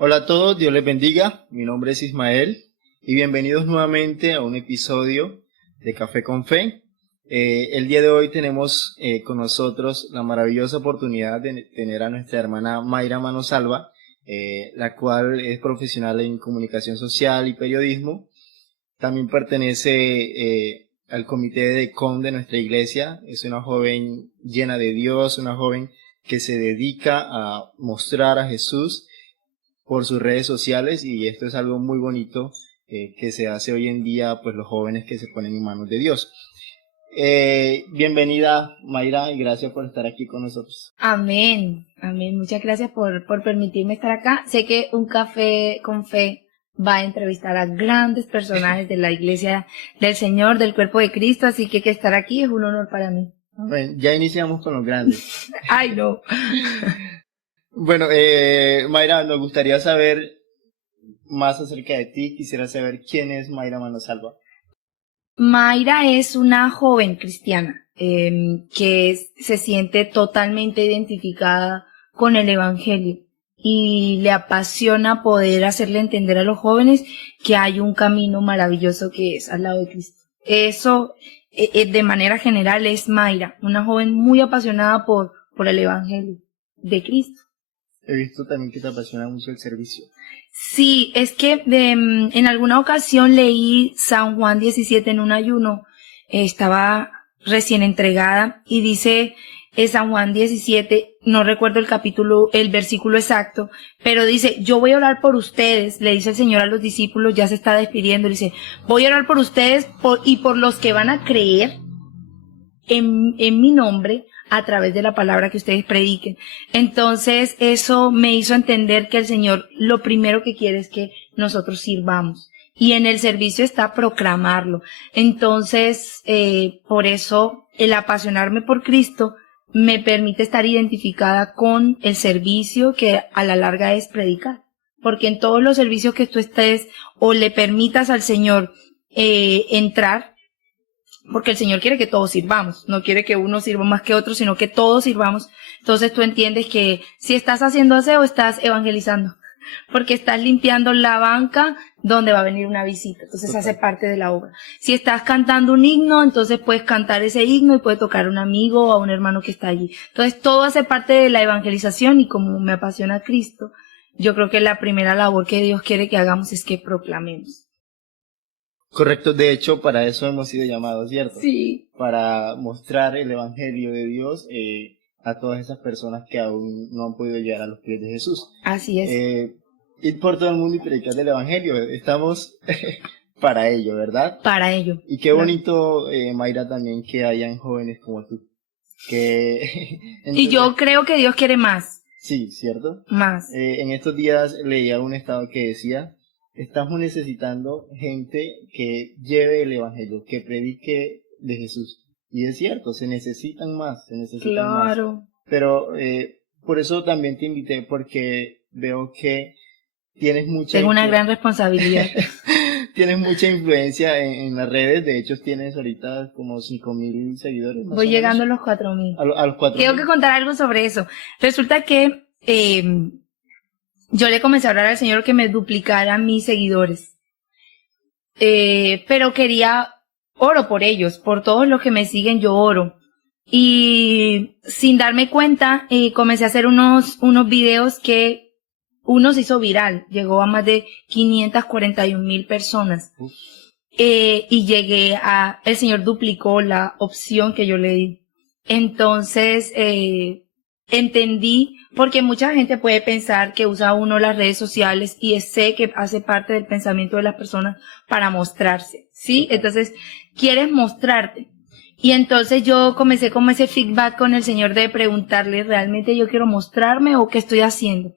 Hola a todos, Dios les bendiga. Mi nombre es Ismael y bienvenidos nuevamente a un episodio de Café con Fe. El día de hoy tenemos con nosotros la maravillosa oportunidad de tener a nuestra hermana Mayra Manosalva, la cual es profesional en comunicación social y periodismo. También pertenece al comité de DECON de nuestra iglesia. Es una joven llena de Dios, una joven que se dedica a mostrar a Jesús por sus redes sociales, y esto es algo muy bonito que se hace hoy en día, pues los jóvenes que se ponen en manos de Dios. Bienvenida, Mayra, y gracias por estar aquí con nosotros. Amén, amén. Muchas gracias por permitirme estar acá. Sé que un café con fe va a entrevistar a grandes personajes de la iglesia del Señor, del cuerpo de Cristo, así que estar aquí es un honor para mí. Bueno, ya iniciamos con los grandes. Ay, no. Bueno, Mayra, nos gustaría saber más acerca de ti. Quisiera saber quién es Mayra Manosalva. Mayra es una joven cristiana se siente totalmente identificada con el Evangelio y le apasiona poder hacerle entender a los jóvenes que hay un camino maravilloso que es al lado de Cristo. Eso, de manera general, es Mayra, una joven muy apasionada por el Evangelio de Cristo. He visto también que te apasiona mucho el servicio. Sí, es que en alguna ocasión leí San Juan 17 en un ayuno. Estaba recién entregada y dice San Juan 17, no recuerdo el versículo exacto, pero dice, yo voy a orar por ustedes, le dice el Señor a los discípulos, ya se está despidiendo, le dice, voy a orar por ustedes y por los que van a creer en mi nombre, a través de la palabra que ustedes prediquen. Entonces, eso me hizo entender que el Señor lo primero que quiere es que nosotros sirvamos. Y en el servicio está proclamarlo. Entonces, por eso, el apasionarme por Cristo me permite estar identificada con el servicio que a la larga es predicar. Porque en todos los servicios que tú estés o le permitas al Señor entrar, porque el Señor quiere que todos sirvamos, no quiere que uno sirva más que otro, sino que todos sirvamos. Entonces tú entiendes que si estás haciendo aseo, estás evangelizando, porque estás limpiando la banca donde va a venir una visita, entonces hace parte de la obra. Si estás cantando un himno, entonces puedes cantar ese himno y puede tocar a un amigo o a un hermano que está allí. Entonces todo hace parte de la evangelización, y como me apasiona Cristo, yo creo que la primera labor que Dios quiere que hagamos es que proclamemos. Correcto, de hecho, para eso hemos sido llamados, ¿cierto? Sí. Para mostrar el Evangelio de Dios a todas esas personas que aún no han podido llegar a los pies de Jesús. Así es. Ir por todo el mundo y predicar del Evangelio, estamos para ello, ¿verdad? Para ello. Y qué bonito, Mayra, también que hayan jóvenes como tú. Entonces, y yo creo que Dios quiere más. Sí, ¿cierto? Más. En estos días leía un estado que decía, estamos necesitando gente que lleve el Evangelio, que predique de Jesús. Y es cierto, se necesitan más. Claro. Pero por eso también te invité, porque veo que tienes Tengo una gran responsabilidad. Tienes mucha influencia en las redes. De hecho, tienes ahorita como 5,000 seguidores. Voy llegando a los 4,000. A los 4,000. Tengo que contar algo sobre eso. Resulta que yo le comencé a hablar al Señor que me duplicara mis seguidores. Pero oro por ellos, por todos los que me siguen, yo oro. Y sin darme cuenta, comencé a hacer unos videos que uno se hizo viral, llegó a más de 541,000 personas. Y el Señor duplicó la opción que yo le di. Entonces, entendí, porque mucha gente puede pensar que usa uno las redes sociales, y sé que hace parte del pensamiento de las personas para mostrarse, ¿sí? Entonces, quieres mostrarte. Y entonces yo comencé como ese feedback con el Señor de preguntarle, ¿realmente yo quiero mostrarme o qué estoy haciendo?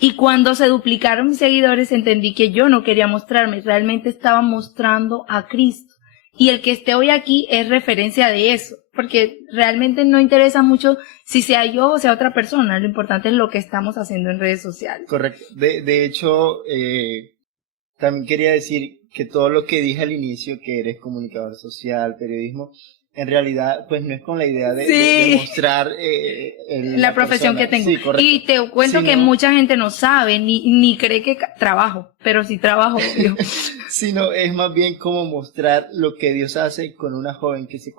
Y cuando se duplicaron mis seguidores, entendí que yo no quería mostrarme, realmente estaba mostrando a Cristo. Y el que esté hoy aquí es referencia de eso, porque realmente no interesa mucho si sea yo o sea otra persona, lo importante es lo que estamos haciendo en redes sociales. Correcto. De hecho, también quería decir que todo lo que dije al inicio, que eres comunicador social, periodismo, en realidad, pues no es con la idea de, Sí. de mostrar La profesión persona. que tengo. Sí, correcto. Y te cuento que Sino- mucha gente no sabe, ni cree que trabajo, pero sí trabajo, obvio. Sino es más bien como mostrar lo que Dios hace con una joven que se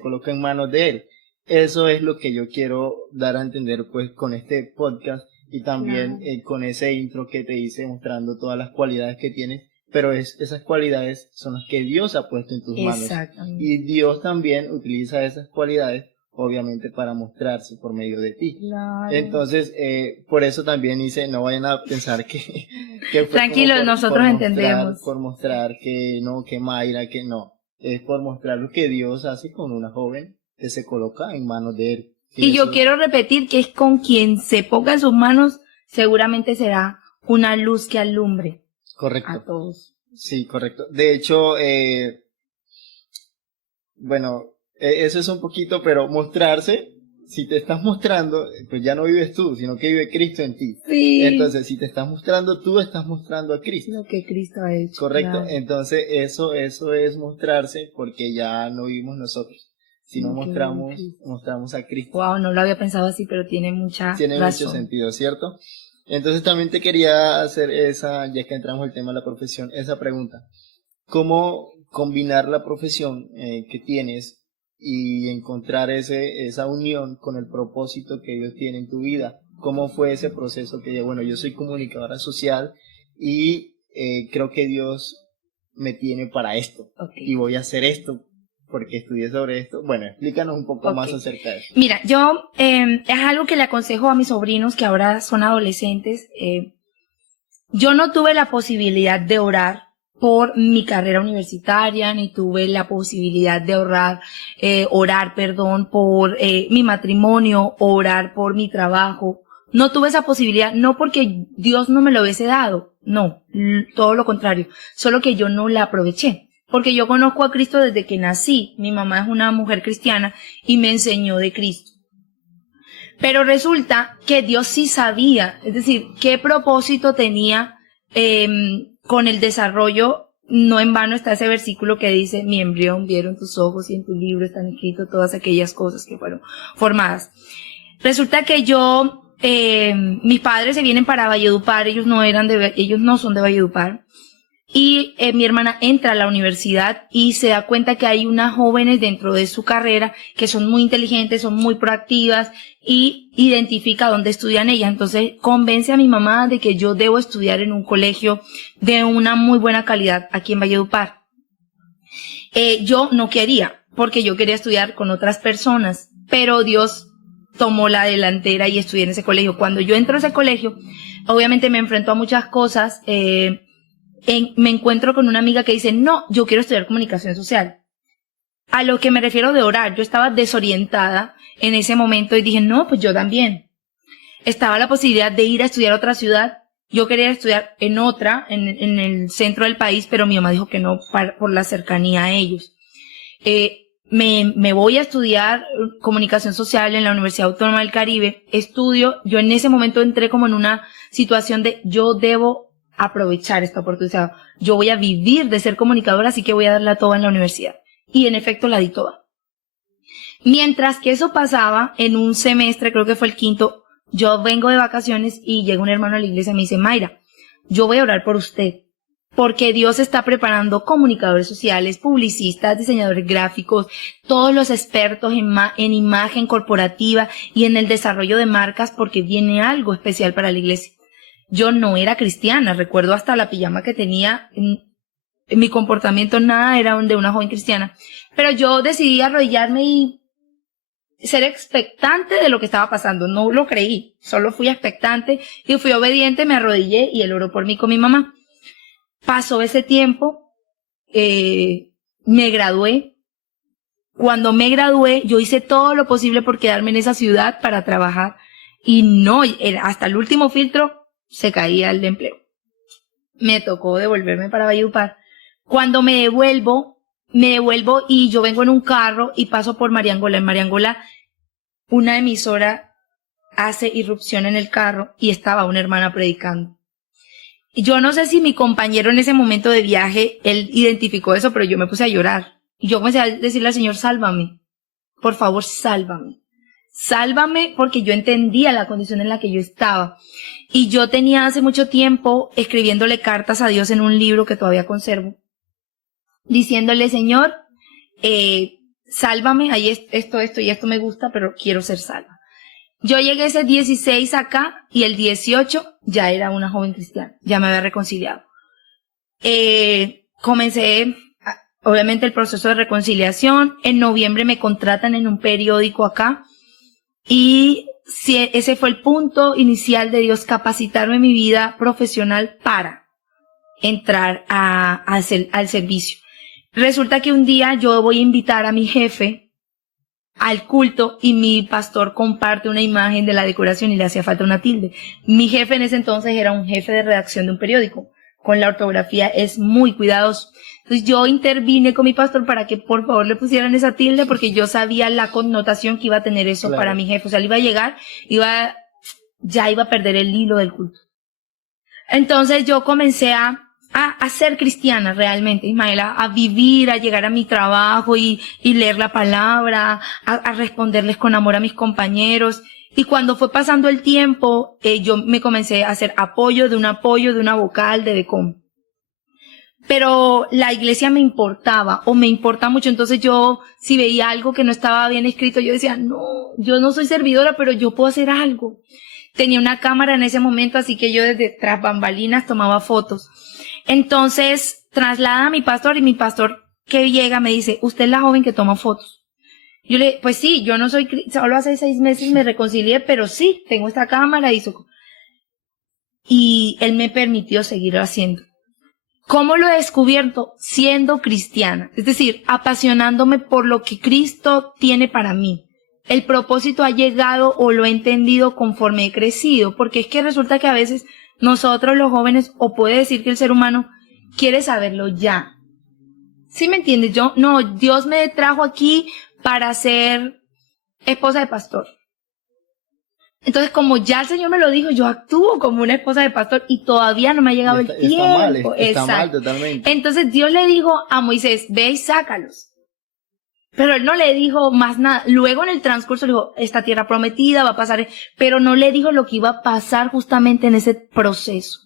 coloca en manos de Él. Eso es lo que yo quiero dar a entender pues con este podcast y también Claro. con ese intro que te hice mostrando todas las cualidades que tienes, pero esas cualidades son las que Dios ha puesto en tus manos. Exactamente. Y Dios también utiliza esas cualidades obviamente para mostrarse por medio de ti. Claro. Entonces, por eso también hice, no vayan a pensar que fue Tranquilos, como nosotros entendemos. por mostrar que no, que Mayra, que no. Es por mostrar lo que Dios hace con una joven que se coloca en manos de Él. Y yo eso- quiero repetir que es con quien se ponga en sus manos, seguramente será una luz que alumbre a Correcto. todos. Sí, correcto. De hecho, bueno, eso es un poquito, pero mostrarse, si te estás mostrando, pues ya no vives tú, sino que vive Cristo en ti. Sí. Entonces, si te estás mostrando, tú estás mostrando a Cristo. Lo que Cristo ha hecho. Correcto. claro. Entonces, eso es mostrarse porque ya no vivimos nosotros, sino Qué mostramos, bueno, Cristo. mostramos a Cristo. Wow, no lo había pensado así, pero tiene mucha Tiene razón. mucho sentido, ¿cierto? Entonces también te quería hacer esa, ya que entramos al tema de la profesión, esa pregunta. ¿Cómo combinar la profesión que tienes y encontrar esa unión con el propósito que Dios tiene en tu vida? ¿Cómo fue ese proceso que, bueno, yo soy comunicadora social y creo que Dios me tiene para esto Ok. y voy a hacer esto porque estudié sobre esto? Bueno, explícanos un poco Ok. más acerca de eso. Mira, yo es algo que le aconsejo a mis sobrinos que ahora son adolescentes. Yo no tuve la posibilidad de orar por mi carrera universitaria, ni tuve la posibilidad de orar por mi matrimonio, orar por mi trabajo. No tuve esa posibilidad, no porque Dios no me lo hubiese dado, no, todo lo contrario, solo que yo no la aproveché. Porque yo conozco a Cristo desde que nací. Mi mamá es una mujer cristiana y me enseñó de Cristo. Pero resulta que Dios sí sabía, es decir, qué propósito tenía con el desarrollo. No en vano está ese versículo que dice, mi embrión vieron tus ojos y en tu libro están escritas todas aquellas cosas que fueron formadas. Resulta que mis padres se vienen para Valledupar, ellos no son de Valledupar. Y mi hermana entra a la universidad y se da cuenta que hay unas jóvenes dentro de su carrera que son muy inteligentes, son muy proactivas y identifica dónde estudian ellas. Entonces convence a mi mamá de que yo debo estudiar en un colegio de una muy buena calidad aquí en Valledupar. Yo no quería, porque yo quería estudiar con otras personas, pero Dios tomó la delantera y estudié en ese colegio. Cuando yo entro a ese colegio, obviamente me enfrento a muchas cosas. Me encuentro con una amiga que dice, no, yo quiero estudiar comunicación social. A lo que me refiero de orar, yo estaba desorientada en ese momento y dije, no, pues yo también. Estaba la posibilidad de ir a estudiar a otra ciudad. Yo quería estudiar en otra, en el centro del país, pero mi mamá dijo que no por la cercanía a ellos. Me voy a estudiar comunicación social en la Universidad Autónoma del Caribe. Estudio, yo en ese momento entré como en una situación de yo debo aprovechar esta oportunidad. Yo voy a vivir de ser comunicadora, así que voy a darla toda en la universidad. Y en efecto la di toda. Mientras que eso pasaba, en un semestre, creo que fue el quinto, yo vengo de vacaciones y llega un hermano a la iglesia y me dice, Mayra, yo voy a orar por usted, porque Dios está preparando comunicadores sociales, publicistas, diseñadores gráficos, todos los expertos en imagen corporativa y en el desarrollo de marcas, porque viene algo especial para la iglesia. Yo no era cristiana, recuerdo hasta la pijama que tenía, en mi comportamiento nada era de una joven cristiana, pero yo decidí arrodillarme y ser expectante de lo que estaba pasando. No lo creí, solo fui expectante y fui obediente, me arrodillé y él oró por mí con mi mamá. Pasó ese tiempo, me gradué. Cuando me gradué, yo hice todo lo posible por quedarme en esa ciudad para trabajar y no, hasta el último filtro se caía el empleo. Me tocó devolverme para Valledupar. Cuando me devuelvo y yo vengo en un carro y paso por Mariangola. En Mariangola, una emisora hace irrupción en el carro y estaba una hermana predicando. Y yo no sé si mi compañero en ese momento de viaje, él identificó eso, pero yo me puse a llorar. Y yo comencé a decirle al Señor, sálvame, por favor, sálvame. Sálvame, porque yo entendía la condición en la que yo estaba. Y yo tenía hace mucho tiempo escribiéndole cartas a Dios en un libro que todavía conservo, diciéndole, Señor, sálvame, ahí esto y esto me gusta, pero quiero ser salva. Yo llegué ese 16 acá y el 18 ya era una joven cristiana, ya me había reconciliado. Comencé, obviamente, el proceso de reconciliación. En noviembre me contratan en un periódico acá y ese fue el punto inicial de Dios, capacitarme en mi vida profesional para entrar al servicio. Resulta que un día yo voy a invitar a mi jefe al culto y mi pastor comparte una imagen de la decoración y le hacía falta una tilde. Mi jefe en ese entonces era un jefe de redacción de un periódico. Con la ortografía es muy cuidadoso. Entonces yo intervine con mi pastor para que por favor le pusieran esa tilde, porque yo sabía la connotación que iba a tener eso para mi jefe. O sea, él iba a llegar, ya iba a perder el hilo del culto. Entonces yo comencé a ser cristiana realmente, Ismael, a vivir, a llegar a mi trabajo y leer la palabra, a responderles con amor a mis compañeros. Y cuando fue pasando el tiempo, yo me comencé a hacer apoyo de una vocal de DECOM. Pero la iglesia me importaba, o me importa mucho. Entonces yo, si veía algo que no estaba bien escrito, yo decía, no, yo no soy servidora, pero yo puedo hacer algo. Tenía una cámara en ese momento, así que yo desde tras bambalinas tomaba fotos. Entonces, traslada a mi pastor, y mi pastor que llega me dice, usted es la joven que toma fotos. Yo le, pues sí, yo no soy, solo hace 6 meses me reconcilié, pero sí, tengo esta cámara y él me permitió seguir haciendo. ¿Cómo lo he descubierto? Siendo cristiana, es decir, apasionándome por lo que Cristo tiene para mí. El propósito ha llegado o lo he entendido conforme he crecido, porque es que resulta que a veces nosotros los jóvenes, o puede decir que el ser humano quiere saberlo ya. ¿Sí me entiendes? Dios me trajo aquí para ser esposa de pastor. Entonces, como ya el Señor me lo dijo, yo actúo como una esposa de pastor y todavía no me ha llegado el tiempo. Está mal totalmente. Entonces Dios le dijo a Moisés, ve y sácalos. Pero él no le dijo más nada. Luego en el transcurso le dijo, esta tierra prometida va a pasar, pero no le dijo lo que iba a pasar justamente en ese proceso.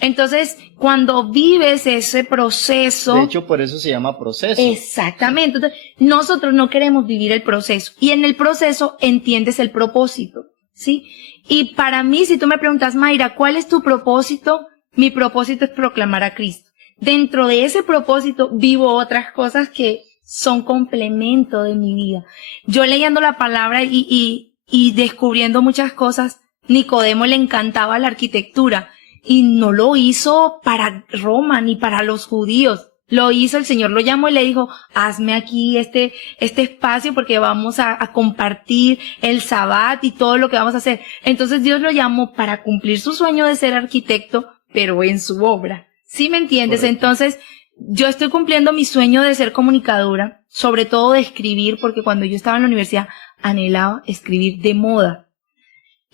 Entonces, cuando vives ese proceso... De hecho, por eso se llama proceso. Exactamente. Entonces, nosotros no queremos vivir el proceso. Y en el proceso entiendes el propósito, ¿sí? Y para mí, si tú me preguntas, Mayra, ¿cuál es tu propósito? Mi propósito es proclamar a Cristo. Dentro de ese propósito vivo otras cosas que son complemento de mi vida. Yo leyendo la palabra y descubriendo muchas cosas, Nicodemo le encantaba la arquitectura. Y no lo hizo para Roma ni para los judíos. Lo hizo, el Señor lo llamó y le dijo, hazme aquí este espacio porque vamos a compartir el Sabbat y todo lo que vamos a hacer. Entonces Dios lo llamó para cumplir su sueño de ser arquitecto, pero en su obra. ¿Sí me entiendes? Correcto. Entonces, yo estoy cumpliendo mi sueño de ser comunicadora, sobre todo de escribir, porque cuando yo estaba en la universidad anhelaba escribir de moda.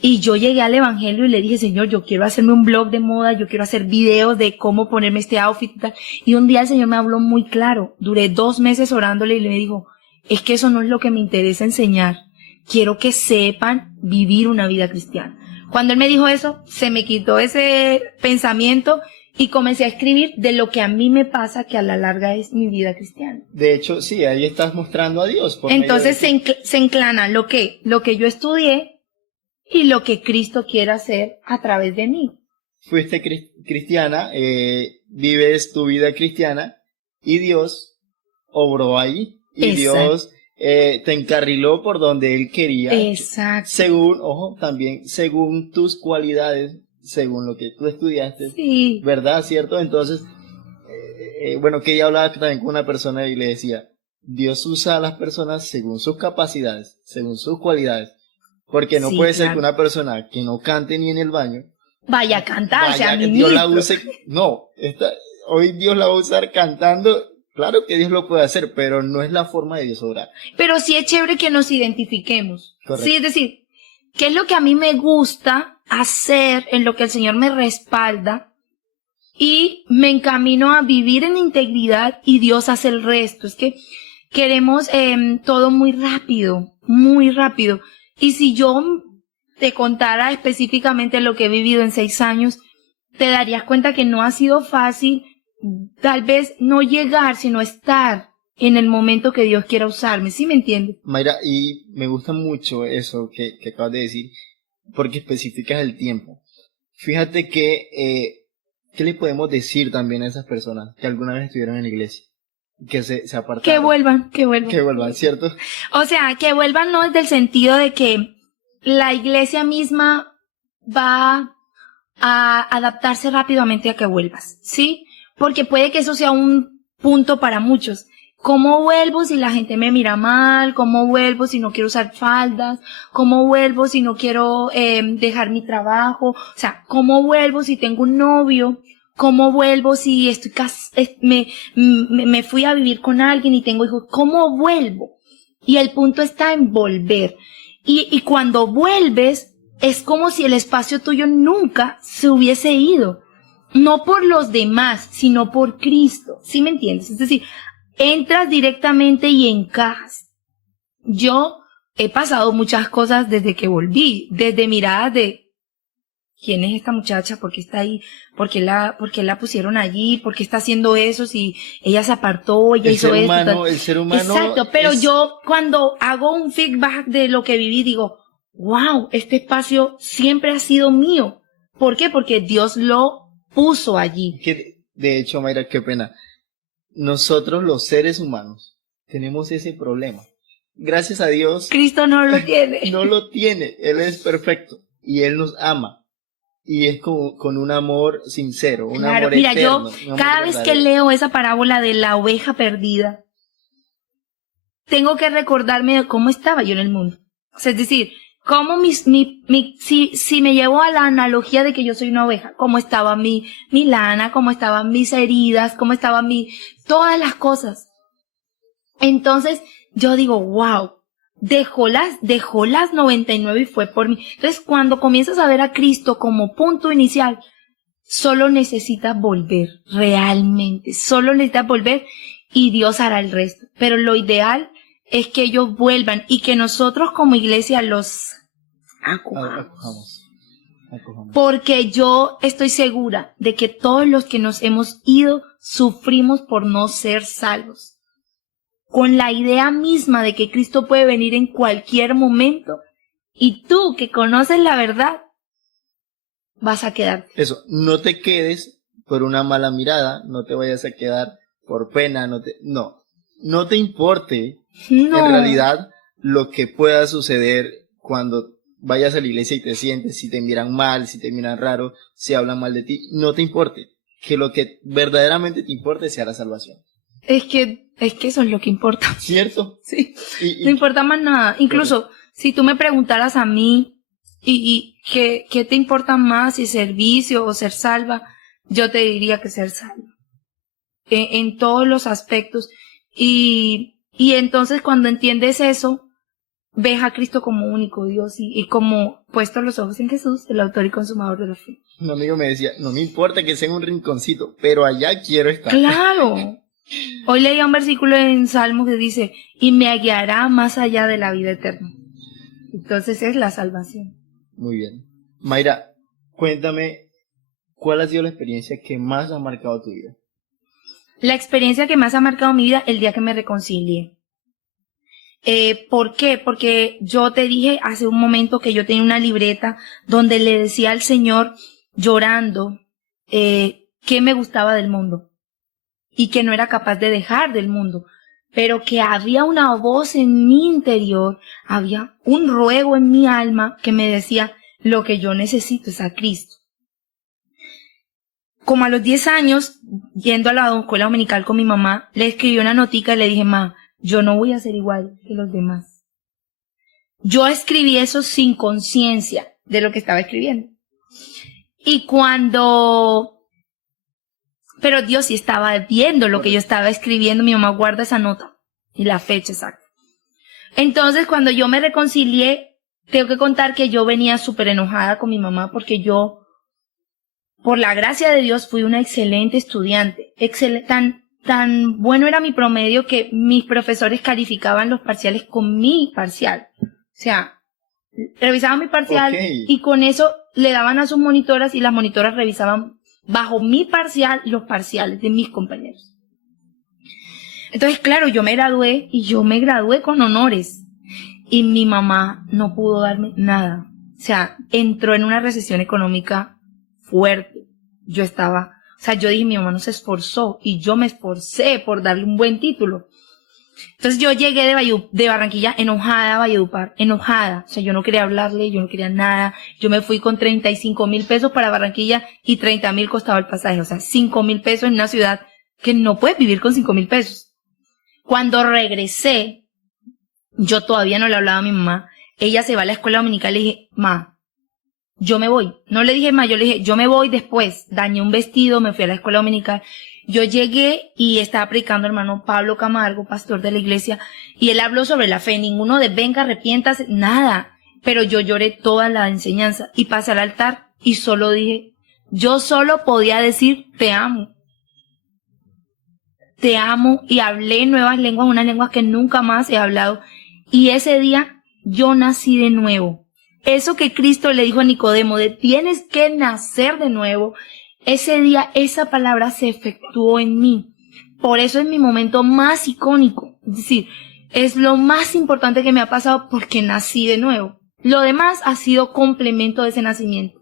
Y yo llegué al evangelio y le dije, Señor, yo quiero hacerme un blog de moda, yo quiero hacer videos de cómo ponerme este outfit y tal. Y un día el Señor me habló muy claro. Duré 2 meses orándole y le dijo, es que eso no es lo que me interesa enseñar. Quiero que sepan vivir una vida cristiana. Cuando él me dijo eso, se me quitó ese pensamiento y comencé a escribir de lo que a mí me pasa, que a la larga es mi vida cristiana. De hecho, sí, ahí estás mostrando a Dios. Entonces se enclana lo que yo estudié y lo que Cristo quiere hacer a través de mí. Fuiste cristiana, vives tu vida cristiana y Dios obró ahí. Y exacto. Dios te encarriló por donde Él quería. Exacto. Según tus cualidades, según lo que tú estudiaste. Sí. ¿Verdad? ¿Cierto? Entonces, que ella hablaba también con una persona y le decía, Dios usa a las personas según sus capacidades, según sus cualidades. Porque no puede ser que una persona que no cante ni en el baño vaya a cantar, sea ministro. Dios la use. No, hoy Dios la va a usar cantando. Claro que Dios lo puede hacer, pero no es la forma de Dios obrar. Pero sí es chévere que nos identifiquemos. Correcto. Sí, es decir, ¿qué es lo que a mí me gusta hacer, en lo que el Señor me respalda? Y me encamino a vivir en integridad y Dios hace el resto. Es que queremos todo muy rápido, muy rápido. Y si yo te contara específicamente lo que he vivido en 6 años, te darías cuenta que no ha sido fácil, tal vez no llegar, sino estar en el momento que Dios quiera usarme. ¿Sí me entiendes? Mayra, y me gusta mucho eso que acabas de decir, porque especificas el tiempo. Fíjate que, ¿qué le podemos decir también a esas personas que alguna vez estuvieron en la iglesia? Que se apartaron. Que vuelvan. Que vuelvan, ¿cierto? O sea, que vuelvan no desde el sentido de que la iglesia misma va a adaptarse rápidamente a que vuelvas, ¿sí? Porque puede que eso sea un punto para muchos. ¿Cómo vuelvo si la gente me mira mal? ¿Cómo vuelvo si no quiero usar faldas? ¿Cómo vuelvo si no quiero dejar mi trabajo? O sea, ¿cómo vuelvo si tengo un novio? ¿Cómo vuelvo si estoy me fui a vivir con alguien y tengo hijos? ¿Cómo vuelvo? Y el punto está en volver. Y cuando vuelves, es como si el espacio tuyo nunca se hubiese ido. No por los demás, sino por Cristo. ¿Sí me entiendes? Es decir, entras directamente y encajas. Yo he pasado muchas cosas desde que volví, desde miradas de ¿quién es esta muchacha? ¿Por qué está ahí? ¿Por qué la pusieron allí? ¿Por qué está haciendo eso? Si ella se apartó, ella hizo esto. El ser humano. Exacto, pero yo cuando hago un feedback de lo que viví, digo, wow, este espacio siempre ha sido mío. ¿Por qué? Porque Dios lo puso allí. De hecho, Mayra, qué pena. Nosotros los seres humanos tenemos ese problema. Gracias a Dios. Cristo no lo tiene. No lo tiene. Él es perfecto. Y Él nos ama. Y es con un amor sincero, un claro, amor mira, eterno. yo cada vez que leo esa parábola de la oveja perdida, tengo que recordarme de cómo estaba yo en el mundo. O sea, es decir, cómo si me llevo a la analogía de que yo soy una oveja, cómo estaba mi lana, cómo estaban mis heridas, cómo estaban todas las cosas. Entonces, yo digo, wow, dejó las 99 y fue por mí. Entonces, cuando comienzas a ver a Cristo como punto inicial, solo necesitas volver, realmente. Solo necesitas volver y Dios hará el resto. Pero lo ideal es que ellos vuelvan y que nosotros como iglesia los acojamos. Porque yo estoy segura de que todos los que nos hemos ido sufrimos por no ser salvos. Con la idea misma de que Cristo puede venir en cualquier momento y tú que conoces la verdad vas a quedar. Eso, no te quedes por una mala mirada, no te vayas a quedar por pena, no te importe en realidad lo que pueda suceder cuando vayas a la iglesia y te sientes, si te miran mal, si te miran raro, si hablan mal de ti, no te importe, que lo que verdaderamente te importe sea la salvación. Es que eso es lo que importa. ¿Cierto? Sí. No importa más nada. Incluso, si tú me preguntaras a mí, y ¿qué te importa más, si servicio o ser salva? Yo te diría que ser salva. En todos los aspectos. Y entonces cuando entiendes eso, ves a Cristo como único Dios y como puesto los ojos en Jesús, el autor y consumador de la fe. Un amigo me decía, no me importa que sea en un rinconcito, pero allá quiero estar. ¡Claro! Hoy leía un versículo en Salmos que dice, y me guiará más allá de la vida eterna. Entonces es la salvación. Muy bien. Mayra, cuéntame, ¿cuál ha sido la experiencia que más ha marcado tu vida? La experiencia que más ha marcado mi vida, el día que me reconcilié. ¿Por qué? Porque yo te dije hace un momento que yo tenía una libreta donde le decía al Señor, llorando, qué me gustaba del mundo. Y que no era capaz de dejar del mundo, pero que había una voz en mi interior, había un ruego en mi alma que me decía, lo que yo necesito es a Cristo. Como a los 10 años, yendo a la escuela dominical con mi mamá, le escribí una notica y le dije, ma, yo no voy a ser igual que los demás. Yo escribí eso sin conciencia de lo que estaba escribiendo. Y pero Dios sí estaba viendo lo que yo estaba escribiendo. Mi mamá guarda esa nota y la fecha exacta. Entonces, cuando yo me reconcilié, tengo que contar que yo venía súper enojada con mi mamá porque yo, por la gracia de Dios, fui una excelente estudiante. tan bueno era mi promedio que mis profesores calificaban los parciales con mi parcial. O sea, revisaban mi parcial y con eso le daban a sus monitoras y las monitoras revisaban bajo mi parcial los parciales de mis compañeros. Entonces, claro, yo me gradué y yo me gradué con honores y mi mamá no pudo darme nada. O sea, entró en una recesión económica fuerte. Yo dije, mi mamá no se esforzó y yo me esforcé por darle un buen título. Entonces yo llegué de Barranquilla enojada a Valledupar, enojada. O sea, yo no quería hablarle, yo no quería nada. Yo me fui con 35.000 pesos para Barranquilla y 30.000 costaba el pasaje. O sea, 5.000 pesos en una ciudad que no puedes vivir con 5.000 pesos. Cuando regresé, yo todavía no le hablaba a mi mamá. Ella se va a la escuela dominical y le dije, ma, yo me voy. No le dije más, yo le dije, yo me voy después. Dañé un vestido, me fui a la escuela dominical. Yo llegué y estaba predicando hermano Pablo Camargo, pastor de la iglesia, y él habló sobre la fe. Ninguno de venga, arrepiéntase, nada. Pero yo lloré toda la enseñanza y pasé al altar y solo dije, yo solo podía decir, te amo. Te amo, y hablé nuevas lenguas, unas lenguas que nunca más he hablado. Y ese día yo nací de nuevo. Eso que Cristo le dijo a Nicodemo, de tienes que nacer de nuevo, ese día esa palabra se efectuó en mí. Por eso es mi momento más icónico. Es decir, es lo más importante que me ha pasado porque nací de nuevo. Lo demás ha sido complemento de ese nacimiento.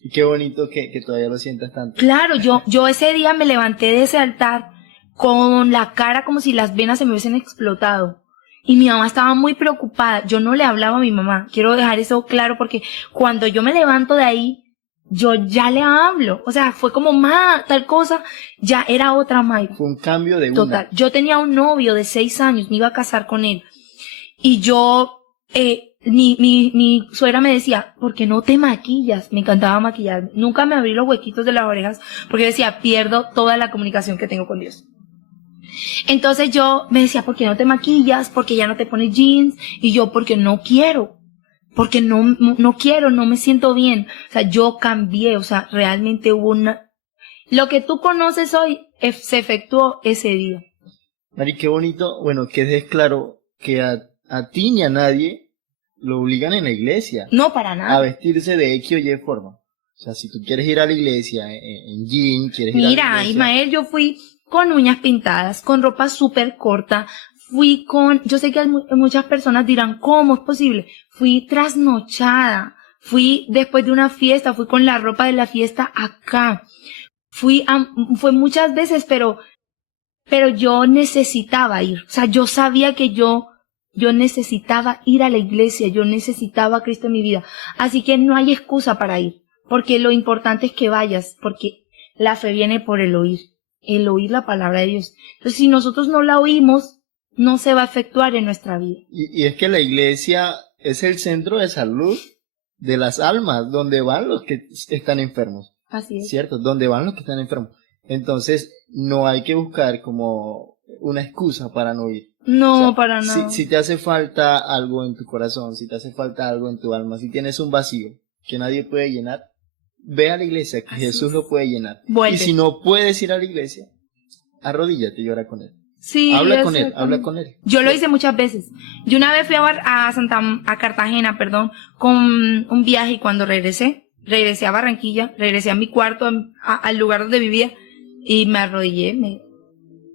Y qué bonito que todavía lo sientas tanto. Claro, yo ese día me levanté de ese altar con la cara como si las venas se me hubiesen explotado. Y mi mamá estaba muy preocupada. Yo no le hablaba a mi mamá. Quiero dejar eso claro porque cuando yo me levanto de ahí, yo ya le hablo. O sea, fue como, ma, tal cosa, ya era otra Mayra. Fue un cambio de Total. Yo tenía un novio de 6 años, me iba a casar con él. Y yo, mi suegra me decía, ¿por qué no te maquillas? Me encantaba maquillarme. Nunca me abrí los huequitos de las orejas porque yo decía, pierdo toda la comunicación que tengo con Dios. Entonces yo me decía, ¿por qué no te maquillas? ¿Por qué ya no te pones jeans? Y yo, porque no quiero. Porque no quiero, no me siento bien. O sea, yo cambié, o sea, realmente hubo lo que tú conoces hoy se efectuó ese día. Mari, qué bonito, bueno, que dejes claro que a ti ni a nadie lo obligan en la iglesia. No, para nada. A vestirse de X o Y forma. O sea, si tú quieres ir a la iglesia en jean, quieres ir a la iglesia. Mira, Ismael, yo fui con uñas pintadas, con ropa súper corta, yo sé que muchas personas dirán, ¿cómo es posible? Fui trasnochada, fui después de una fiesta, fui con la ropa de la fiesta acá, fue muchas veces, pero yo necesitaba ir, o sea, yo sabía que yo necesitaba ir a la iglesia, yo necesitaba a Cristo en mi vida, así que no hay excusa para ir, porque lo importante es que vayas, porque la fe viene por el oír la palabra de Dios. Entonces, si nosotros no la oímos, no se va a efectuar en nuestra vida. Y es que la iglesia es el centro de salud de las almas, donde van los que están enfermos. Así es. ¿Cierto? Donde van los que están enfermos. Entonces, no hay que buscar como una excusa para no ir. No, o sea, para nada. Si te hace falta algo en tu corazón, si te hace falta algo en tu alma, si tienes un vacío que nadie puede llenar, ve a la iglesia, que Jesús lo puede llenar. Vuelve. Y si no puedes ir a la iglesia, arrodíllate y ora con él. Sí, habla con él. Yo lo hice muchas veces. Yo una vez fui a Cartagena, con un viaje, y cuando regresé a Barranquilla, regresé a mi cuarto, al lugar donde vivía, y me arrodillé, me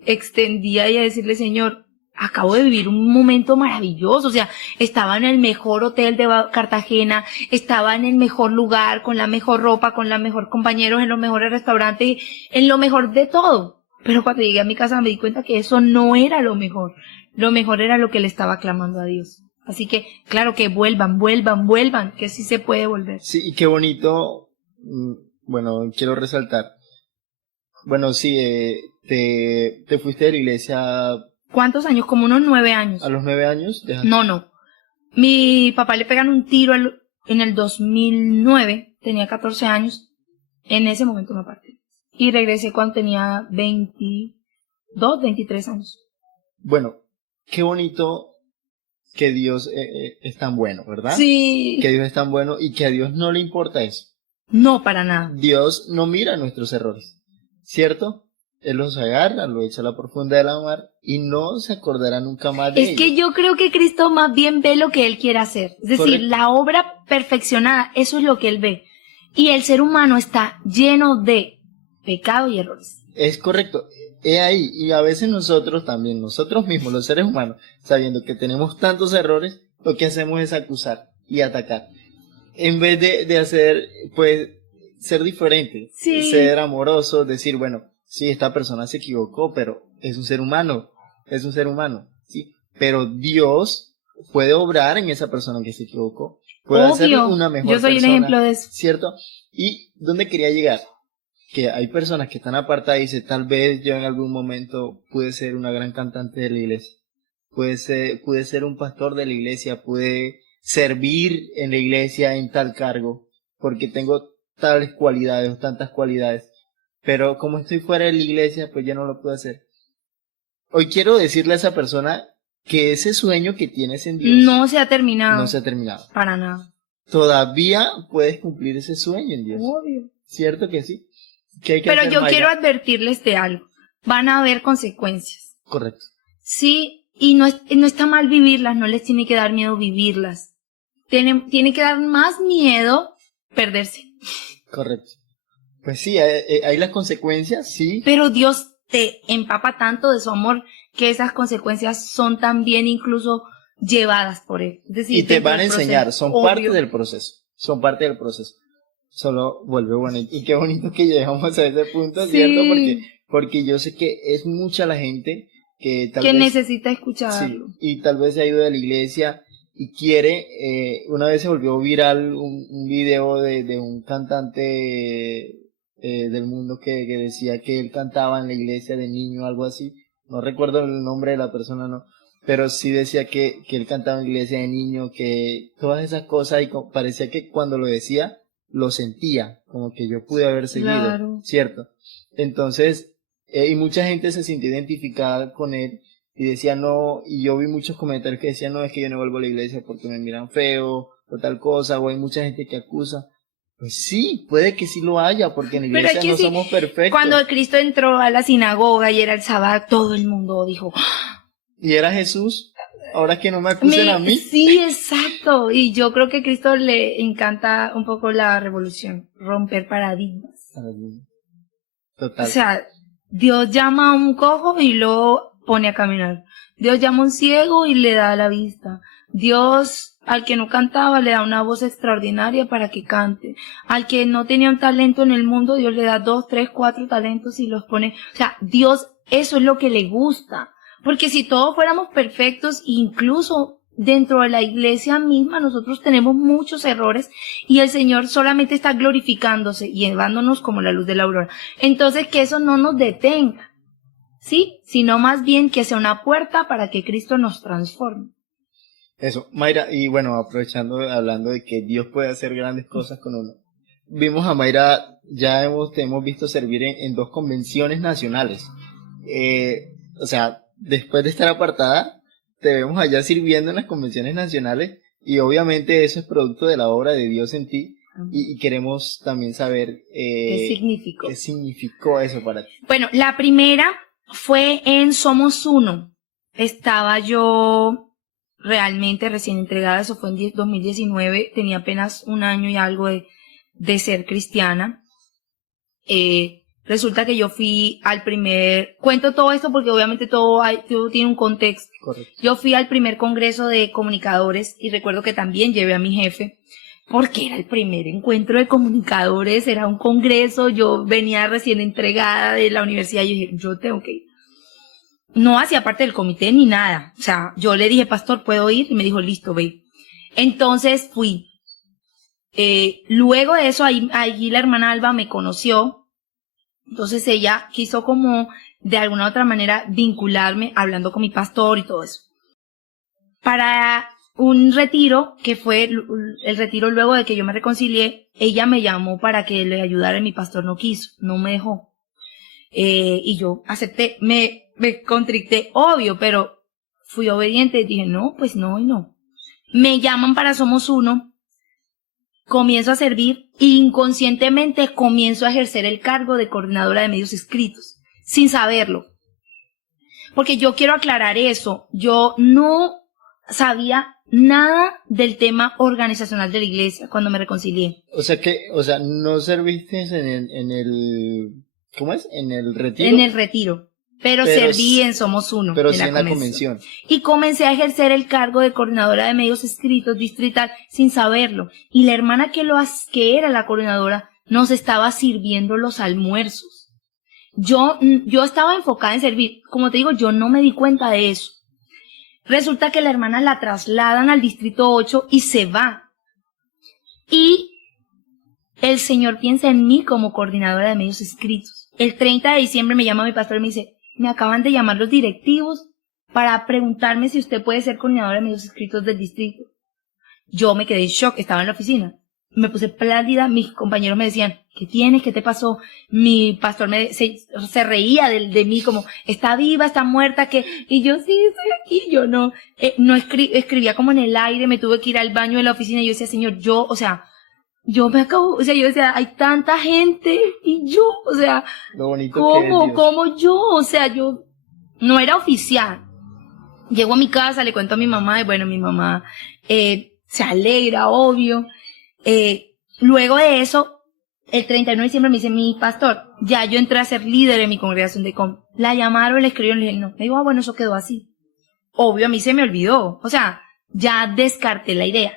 extendí ahí a decirle, Señor, acabo de vivir un momento maravilloso, o sea, estaba en el mejor hotel de Cartagena, estaba en el mejor lugar, con la mejor ropa, con los mejores compañeros, en los mejores restaurantes, en lo mejor de todo. Pero cuando llegué a mi casa me di cuenta que eso no era lo mejor era lo que le estaba clamando a Dios. Así que, claro, que vuelvan, que sí se puede volver. Sí, y qué bonito, bueno, quiero resaltar. Bueno, sí, te fuiste de la iglesia. ¿Cuántos años? Como unos 9 años. ¿A los 9 años? No. Mi papá le pegan un tiro en el 2009, tenía 14 años, en ese momento me aparté. Y regresé cuando tenía 22, 23 años. Bueno, qué bonito que Dios es tan bueno, ¿verdad? Sí. Que Dios es tan bueno y que a Dios no le importa eso. No, para nada. Dios no mira nuestros errores, ¿cierto? Él los agarra, lo echa a la profunda de la mar y no se acordará nunca más de ellos. Es que yo creo que Cristo más bien ve lo que Él quiere hacer. Es decir, Correcto. la obra perfeccionada, eso es lo que Él ve. Y el ser humano está lleno de pecado y errores. Es correcto. He ahí. Y a veces nosotros también, nosotros mismos, los seres humanos, sabiendo que tenemos tantos errores, lo que hacemos es acusar y atacar. En vez de hacer, pues, ser diferente, Sí. ser amoroso, decir, bueno, sí, esta persona se equivocó, pero es un ser humano, ¿sí? Pero Dios puede obrar en esa persona que se equivocó, puede hacer Obvio. una mejor Yo soy un persona, ejemplo de eso. ¿cierto? ¿Y dónde quería llegar? Que hay personas que están apartadas y dicen, tal vez yo en algún momento pude ser una gran cantante de la iglesia, pude ser un pastor de la iglesia, pude servir en la iglesia en tal cargo, porque tengo tales cualidades o tantas cualidades, pero como estoy fuera de la iglesia, pues ya no lo puedo hacer. Hoy quiero decirle a esa persona que ese sueño que tienes en Dios No se ha terminado. no se ha terminado. Para nada. Todavía puedes cumplir ese sueño en Dios. Obvio. ¿Cierto que sí? ¿Qué hay que Pero hacer, yo Mayra? quiero advertirles de algo. Van a haber consecuencias. Correcto. Sí, y no está mal vivirlas, no les tiene que dar miedo vivirlas. Tiene que dar más miedo perderse. Correcto. Pues sí, hay las consecuencias, sí. Pero Dios te empapa tanto de su amor que esas consecuencias son también incluso llevadas por Él. Es decir, Y te dentro van a del enseñar, proceso. son Obvio. parte del proceso. Son parte del proceso. Solo vuelve bueno. Y qué bonito que llegamos a ese punto, Sí. ¿cierto? Porque yo sé que es mucha la gente que tal Que vez... necesita Sí, escucharlo. y tal vez se ha ido de la iglesia y quiere, una vez se volvió viral un video de un cantante del mundo que decía que él cantaba en la iglesia de niño, algo así, no recuerdo el nombre de la persona, no, pero sí decía que él cantaba en la iglesia de niño, que todas esas cosas, y parecía que cuando lo decía, lo sentía, como que yo pude haber seguido, Claro. ¿cierto? Entonces, y mucha gente se sintió identificada con él, y decía no, y yo vi muchos comentarios que decían no, es que yo no vuelvo a la iglesia porque me miran feo, o tal cosa, o hay mucha gente que acusa. Pues sí, puede que sí lo haya, porque en la Pero iglesia aquí no sí, somos perfectos. Cuando Cristo entró a la sinagoga y era el sábado, todo el mundo dijo, Y era Jesús, ahora que no me acusen a mí. sí, exacto. Y yo creo que a Cristo le encanta un poco la revolución, romper paradigmas. Total. O sea, Dios llama a un cojo y lo pone a caminar. Dios llama a un ciego y le da la vista. Dios, al que no cantaba, le da una voz extraordinaria para que cante. Al que no tenía un talento en el mundo, Dios le da 2, 3, 4 talentos y los pone. O sea, Dios, eso es lo que le gusta. Porque si todos fuéramos perfectos, incluso dentro de la iglesia misma, nosotros tenemos muchos errores y el Señor solamente está glorificándose y llevándonos como la luz de la aurora. Entonces, que eso no nos detenga, ¿sí? Sino más bien que sea una puerta para que Cristo nos transforme. Eso, Mayra, y bueno, aprovechando, hablando de que Dios puede hacer grandes cosas con uno. Vimos a Mayra, te hemos visto servir en 2 convenciones nacionales. O sea, después de estar apartada, te vemos allá sirviendo en las convenciones nacionales y obviamente eso es producto de la obra de Dios en ti y queremos también saber ¿Qué significó? qué significó eso para ti. Bueno, la primera fue en Somos Uno. Estaba yo realmente recién entregada, eso fue en 2019, tenía apenas un año y algo de ser cristiana. Resulta que yo fui cuento todo esto porque obviamente todo tiene un contexto. Correcto. Yo fui al primer congreso de comunicadores y recuerdo que también llevé a mi jefe porque era el primer encuentro de comunicadores, era un congreso, yo venía recién entregada de la universidad y yo dije, yo tengo que ir. No hacía parte del comité ni nada, o sea, yo le dije, pastor, ¿puedo ir? Y me dijo, listo, ve. Entonces fui. Luego de eso, allí la hermana Alba me conoció. Entonces ella quiso como de alguna u otra manera vincularme hablando con mi pastor y todo eso. Para un retiro, que fue el retiro luego de que yo me reconcilié, ella me llamó para que le ayudara y mi pastor no quiso, no me dejó. Y yo acepté, me contricté, obvio, pero fui obediente y dije, no, pues no y no. Me llaman para Somos Uno. Comienzo a servir e inconscientemente comienzo a ejercer el cargo de coordinadora de medios escritos, sin saberlo. Porque yo quiero aclarar eso. Yo no sabía nada del tema organizacional de la iglesia cuando me reconcilié. O sea, no serviste en el, ¿cómo es? En el retiro. En el retiro. Pero serví en Somos Uno. Pero de sí en la convención. Y comencé a ejercer el cargo de coordinadora de medios escritos distrital sin saberlo. Y la hermana que era la coordinadora nos estaba sirviendo los almuerzos. Yo estaba enfocada en servir. Como te digo, yo no me di cuenta de eso. Resulta que la hermana la trasladan al distrito 8 y se va. Y el Señor piensa en mí como coordinadora de medios escritos. El 30 de diciembre me llama mi pastor y me dice, me acaban de llamar los directivos para preguntarme si usted puede ser coordinadora de medios escritos del distrito. Yo me quedé en shock, estaba en la oficina. Me puse plálida, mis compañeros me decían, ¿qué tienes? ¿Qué te pasó? Mi pastor se reía de mí como, ¿está viva? ¿Está muerta? ¿Qué? Y yo, sí, estoy aquí. Yo no escribía como en el aire, me tuve que ir al baño de la oficina y yo decía, Señor, yo decía, hay tanta gente y yo, o sea, lo bonito ¿cómo yo? O sea, yo no era oficial. Llego a mi casa, le cuento a mi mamá y bueno, mi mamá se alegra, obvio. Luego de eso, el 31 de diciembre me dice mi pastor, ya yo entré a ser líder en mi congregación de com. La llamaron, le escribieron, le dije, no. Me dijo, bueno, eso quedó así. Obvio, a mí se me olvidó. O sea, ya descarté la idea.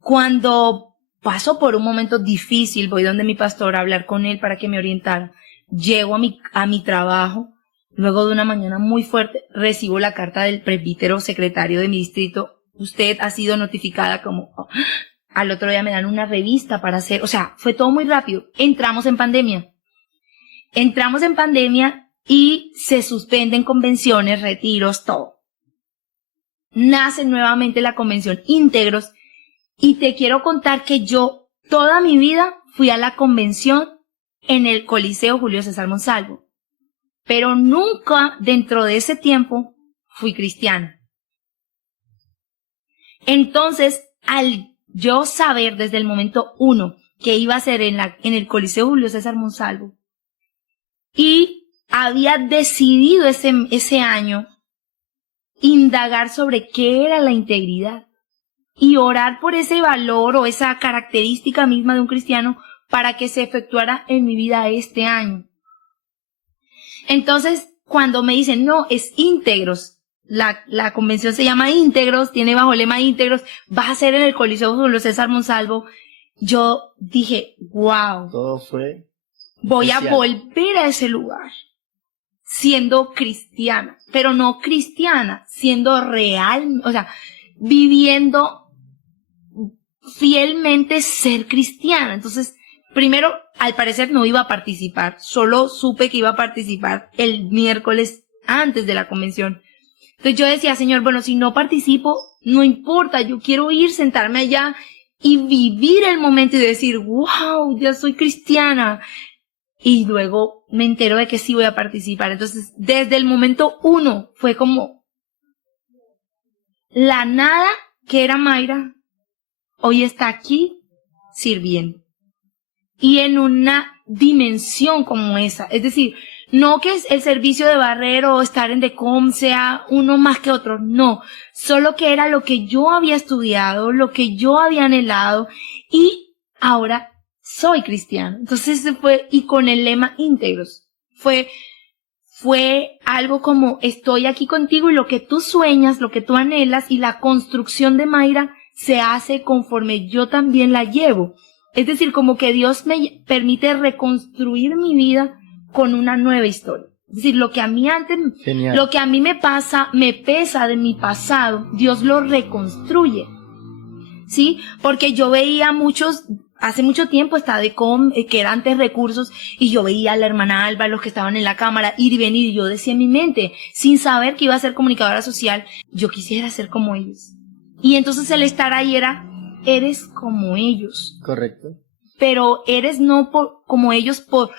Cuando paso por un momento difícil, voy donde mi pastor a hablar con él para que me orientara. Llego a mi trabajo. Luego de una mañana muy fuerte, recibo la carta del presbítero secretario de mi distrito. Usted ha sido notificada como... Al otro día me dan una revista para hacer... O sea, fue todo muy rápido. Entramos en pandemia y se suspenden convenciones, retiros, todo. Nace nuevamente la convención Íntegros. Y te quiero contar que yo toda mi vida fui a la convención en el Coliseo Julio César Monsalvo. Pero nunca dentro de ese tiempo fui cristiana. Entonces, al yo saber desde el momento 1 que iba a ser en el Coliseo Julio César Monsalvo y había decidido ese año indagar sobre qué era la integridad y orar por ese valor o esa característica misma de un cristiano para que se efectuara en mi vida este año. Entonces, cuando me dicen, no, es Íntegros, la convención se llama Íntegros, tiene bajo lema Íntegros, va a ser en el Coliseo Julio César Monsalvo, yo dije, wow, todo fue voy especial. A volver a ese lugar, siendo cristiana, pero no cristiana, siendo real, o sea, viviendo fielmente ser cristiana. Entonces, primero, al parecer no iba a participar, solo supe que iba a participar el miércoles antes de la convención. Entonces yo decía, Señor, bueno, si no participo, no importa, yo quiero ir, sentarme allá y vivir el momento y decir, wow, ya soy cristiana. Y luego me entero de que sí voy a participar. Entonces, desde el momento 1 fue como la nada que era Mayra, hoy está aquí sirviendo. Y en una dimensión como esa. Es decir, no que el servicio de barrero o estar en DECOM sea uno más que otro, no. Solo que era lo que yo había estudiado, lo que yo había anhelado y ahora soy cristiano. Entonces fue, y con el lema Íntegros, fue algo como estoy aquí contigo y lo que tú sueñas, lo que tú anhelas y la construcción de Mayra se hace conforme yo también la llevo. Es decir, como que Dios me permite reconstruir mi vida con una nueva historia. Es decir, lo que a mí antes, Genial. lo que a mí me pesa de mi pasado, Dios lo reconstruye. ¿Sí? Porque yo veía hace mucho tiempo estaba DECOM, que era antes recursos, y yo veía a la hermana Alba, los que estaban en la cámara, ir y venir, y yo decía en mi mente, sin saber que iba a ser comunicadora social, yo quisiera ser como ellos. Y entonces el estar ahí eres como ellos. Correcto. Pero eres no como ellos por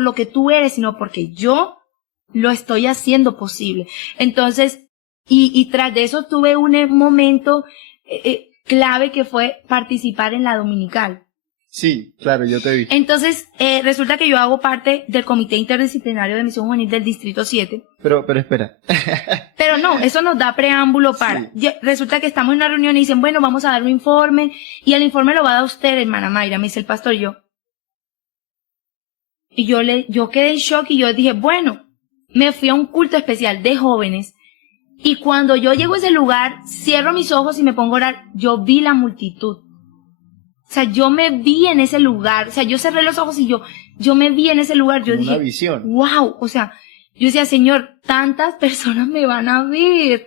lo que tú eres, sino porque yo lo estoy haciendo posible. Entonces, y tras de eso tuve un momento clave que fue participar en la dominical. Sí, claro, yo te vi. Entonces, resulta que yo hago parte del Comité Interdisciplinario de Misión Juvenil del Distrito 7. Pero espera. Pero no, eso nos da preámbulo para... Sí. Resulta que estamos en una reunión y dicen, bueno, vamos a dar un informe, y el informe lo va a dar usted, hermana Mayra, me dice el pastor. Y yo quedé en shock y yo dije, bueno, me fui a un culto especial de jóvenes, y cuando yo llego a ese lugar, cierro mis ojos y me pongo a orar, yo vi la multitud. O sea, yo me vi en ese lugar, o sea, yo cerré los ojos y yo me vi en ese lugar, yo dije, una visión. Wow, o sea, yo decía, Señor, tantas personas me van a ver.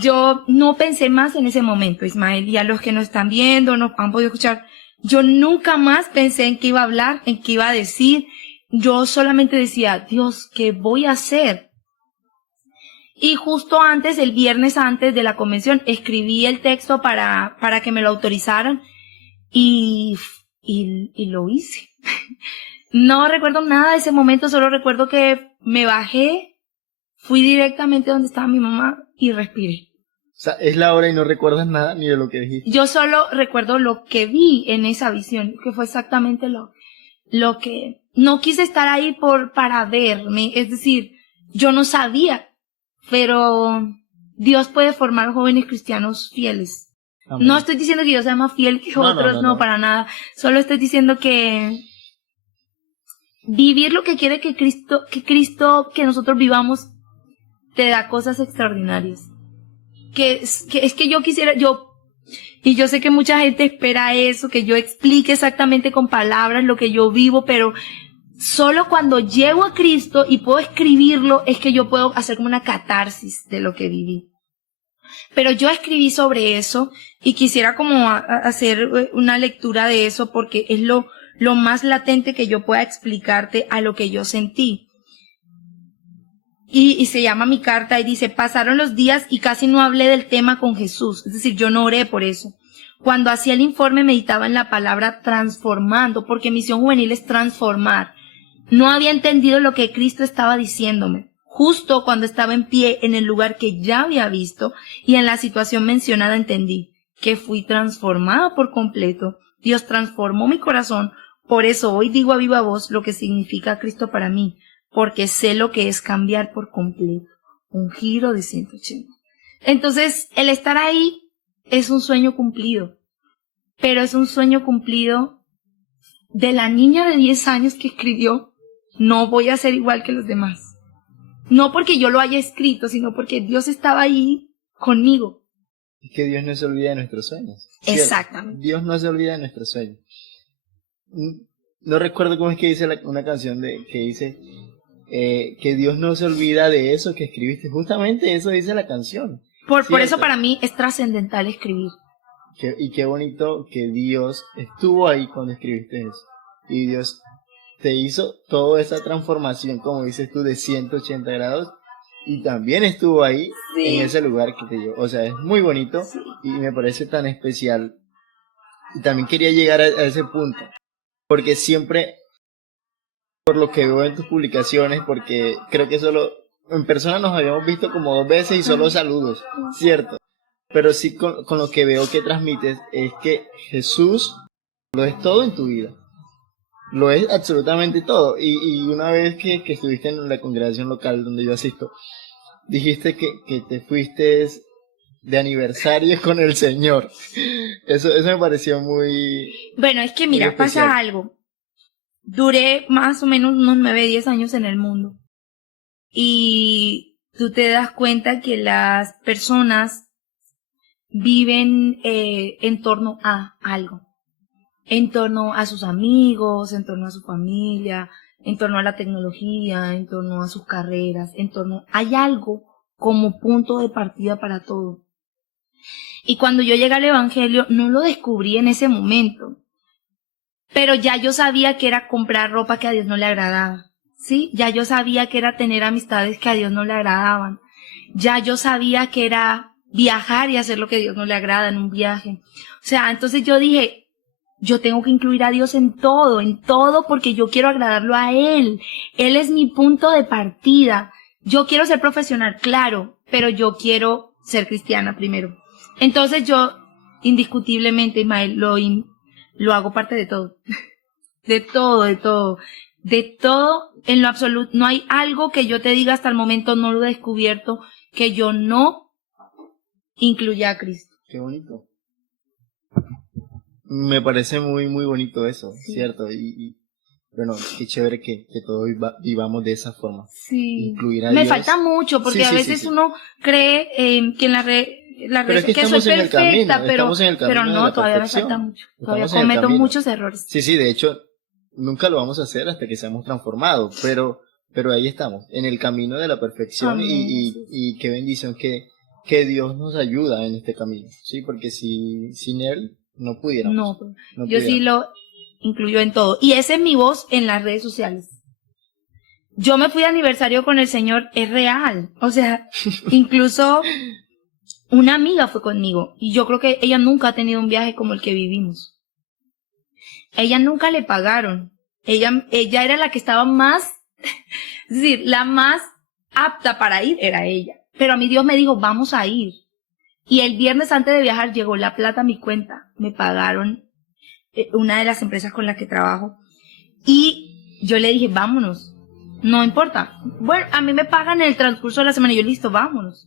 Yo no pensé más en ese momento, Ismael, y a los que nos están viendo, nos han podido escuchar, yo nunca más pensé en qué iba a hablar, en qué iba a decir. Yo solamente decía, Dios, ¿qué voy a hacer? Y justo antes, el viernes antes de la convención, escribí el texto para que me lo autorizaran y lo hice. No recuerdo nada de ese momento, solo recuerdo que me bajé, fui directamente donde estaba mi mamá y respiré. O sea, es la hora y no recuerdas nada ni de lo que dijiste. Yo solo recuerdo lo que vi en esa visión, que fue exactamente lo que... No quise estar ahí para verme, es decir, yo no sabía, pero Dios puede formar jóvenes cristianos fieles. Amén. No estoy diciendo que yo sea más fiel que otros, no, para nada. Solo estoy diciendo que vivir lo que quiere que nosotros vivamos, te da cosas extraordinarias. Es que yo quisiera, y yo sé que mucha gente espera eso, que yo explique exactamente con palabras lo que yo vivo, pero solo cuando llego a Cristo y puedo escribirlo, es que yo puedo hacer como una catarsis de lo que viví. Pero yo escribí sobre eso y quisiera como hacer una lectura de eso porque es lo más latente que yo pueda explicarte a lo que yo sentí. Y se llama mi carta y dice, pasaron los días y casi no hablé del tema con Jesús. Es decir, yo no oré por eso. Cuando hacía el informe meditaba en la palabra transformando, porque misión juvenil es transformar. No había entendido lo que Cristo estaba diciéndome. Justo cuando estaba en pie en el lugar que ya había visto y en la situación mencionada entendí que fui transformada por completo. Dios transformó mi corazón. Por eso hoy digo a viva voz lo que significa Cristo para mí, porque sé lo que es cambiar por completo. Un giro de 180. Entonces, el estar ahí es un sueño cumplido, pero es un sueño cumplido de la niña de 10 años que escribió, no voy a ser igual que los demás. No porque yo lo haya escrito, sino porque Dios estaba ahí conmigo. Es que Dios no se olvida de nuestros sueños. Exactamente. ¿Cierto? Dios no se olvida de nuestros sueños. No recuerdo cómo es que dice una canción que dice que Dios no se olvida de eso que escribiste. Justamente eso dice la canción. Por eso para mí es trascendental escribir. Y qué bonito que Dios estuvo ahí cuando escribiste eso. Y Dios te hizo toda esa transformación, como dices tú, de 180 grados. Y también estuvo ahí, sí, en ese lugar que te dio. O sea, es muy bonito, sí, y me parece tan especial. Y también quería llegar a ese punto. Porque siempre, por lo que veo en tus publicaciones, porque creo que solo en persona nos habíamos visto como 2 veces y solo saludos, ¿cierto? Pero sí con lo que veo que transmites es que Jesús lo es todo en tu vida. Lo es absolutamente todo. Y una vez que estuviste en la congregación local donde yo asisto, dijiste que te fuiste de aniversario con el Señor. Eso me pareció muy... Bueno, es que mira, pasa algo. Duré más o menos unos 9, 10 años en el mundo. Y tú te das cuenta que las personas viven en torno a algo. En torno a sus amigos, en torno a su familia, en torno a la tecnología, en torno a sus carreras, hay algo como punto de partida para todo. Y cuando yo llegué al Evangelio, no lo descubrí en ese momento, pero ya yo sabía que era comprar ropa que a Dios no le agradaba, ¿sí? Ya yo sabía que era tener amistades que a Dios no le agradaban, ya yo sabía que era viajar y hacer lo que a Dios no le agrada en un viaje. O sea, entonces yo dije, yo tengo que incluir a Dios en todo, porque yo quiero agradarlo a Él. Él es mi punto de partida. Yo quiero ser profesional, claro, pero yo quiero ser cristiana primero. Entonces yo, indiscutiblemente, Ismael, lo hago parte de todo. De todo, de todo. De todo en lo absoluto. No hay algo que yo te diga hasta el momento, no lo he descubierto, que yo no incluya a Cristo. Qué bonito. Me parece muy, muy bonito eso, Sí. ¿cierto? Y bueno, qué chévere que todos vivamos de esa forma. Sí. Incluir a Me Dios. falta mucho, porque Sí, a sí, veces sí, sí. uno cree que en la red, Pero es que que soy estamos en el perfecta, camino, estamos en el camino pero de no, la todavía me perfección. falta mucho. Todavía Estamos en el cometo camino. muchos errores. Sí, sí, de hecho, nunca lo vamos a hacer hasta que seamos transformados, pero ahí estamos, en el camino de la perfección Amén, y qué bendición que Dios nos ayuda en este camino, ¿sí? Porque sin Él no pudiéramos. No, No yo sí pudiéramos. lo incluyo en todo. Y esa es mi voz en las redes sociales. Yo me fui de aniversario con el Señor, es real. O sea, incluso una amiga fue conmigo y yo creo que ella nunca ha tenido un viaje como el que vivimos. Ella nunca le pagaron. Ella era la que estaba más, es decir, la más apta para ir era ella. Pero a mí Dios me dijo, vamos a ir. Y el viernes antes de viajar llegó la plata a mi cuenta. Me pagaron una de las empresas con las que trabajo. Y yo le dije, vámonos. No importa. Bueno, a mí me pagan en el transcurso de la semana y yo, listo, vámonos.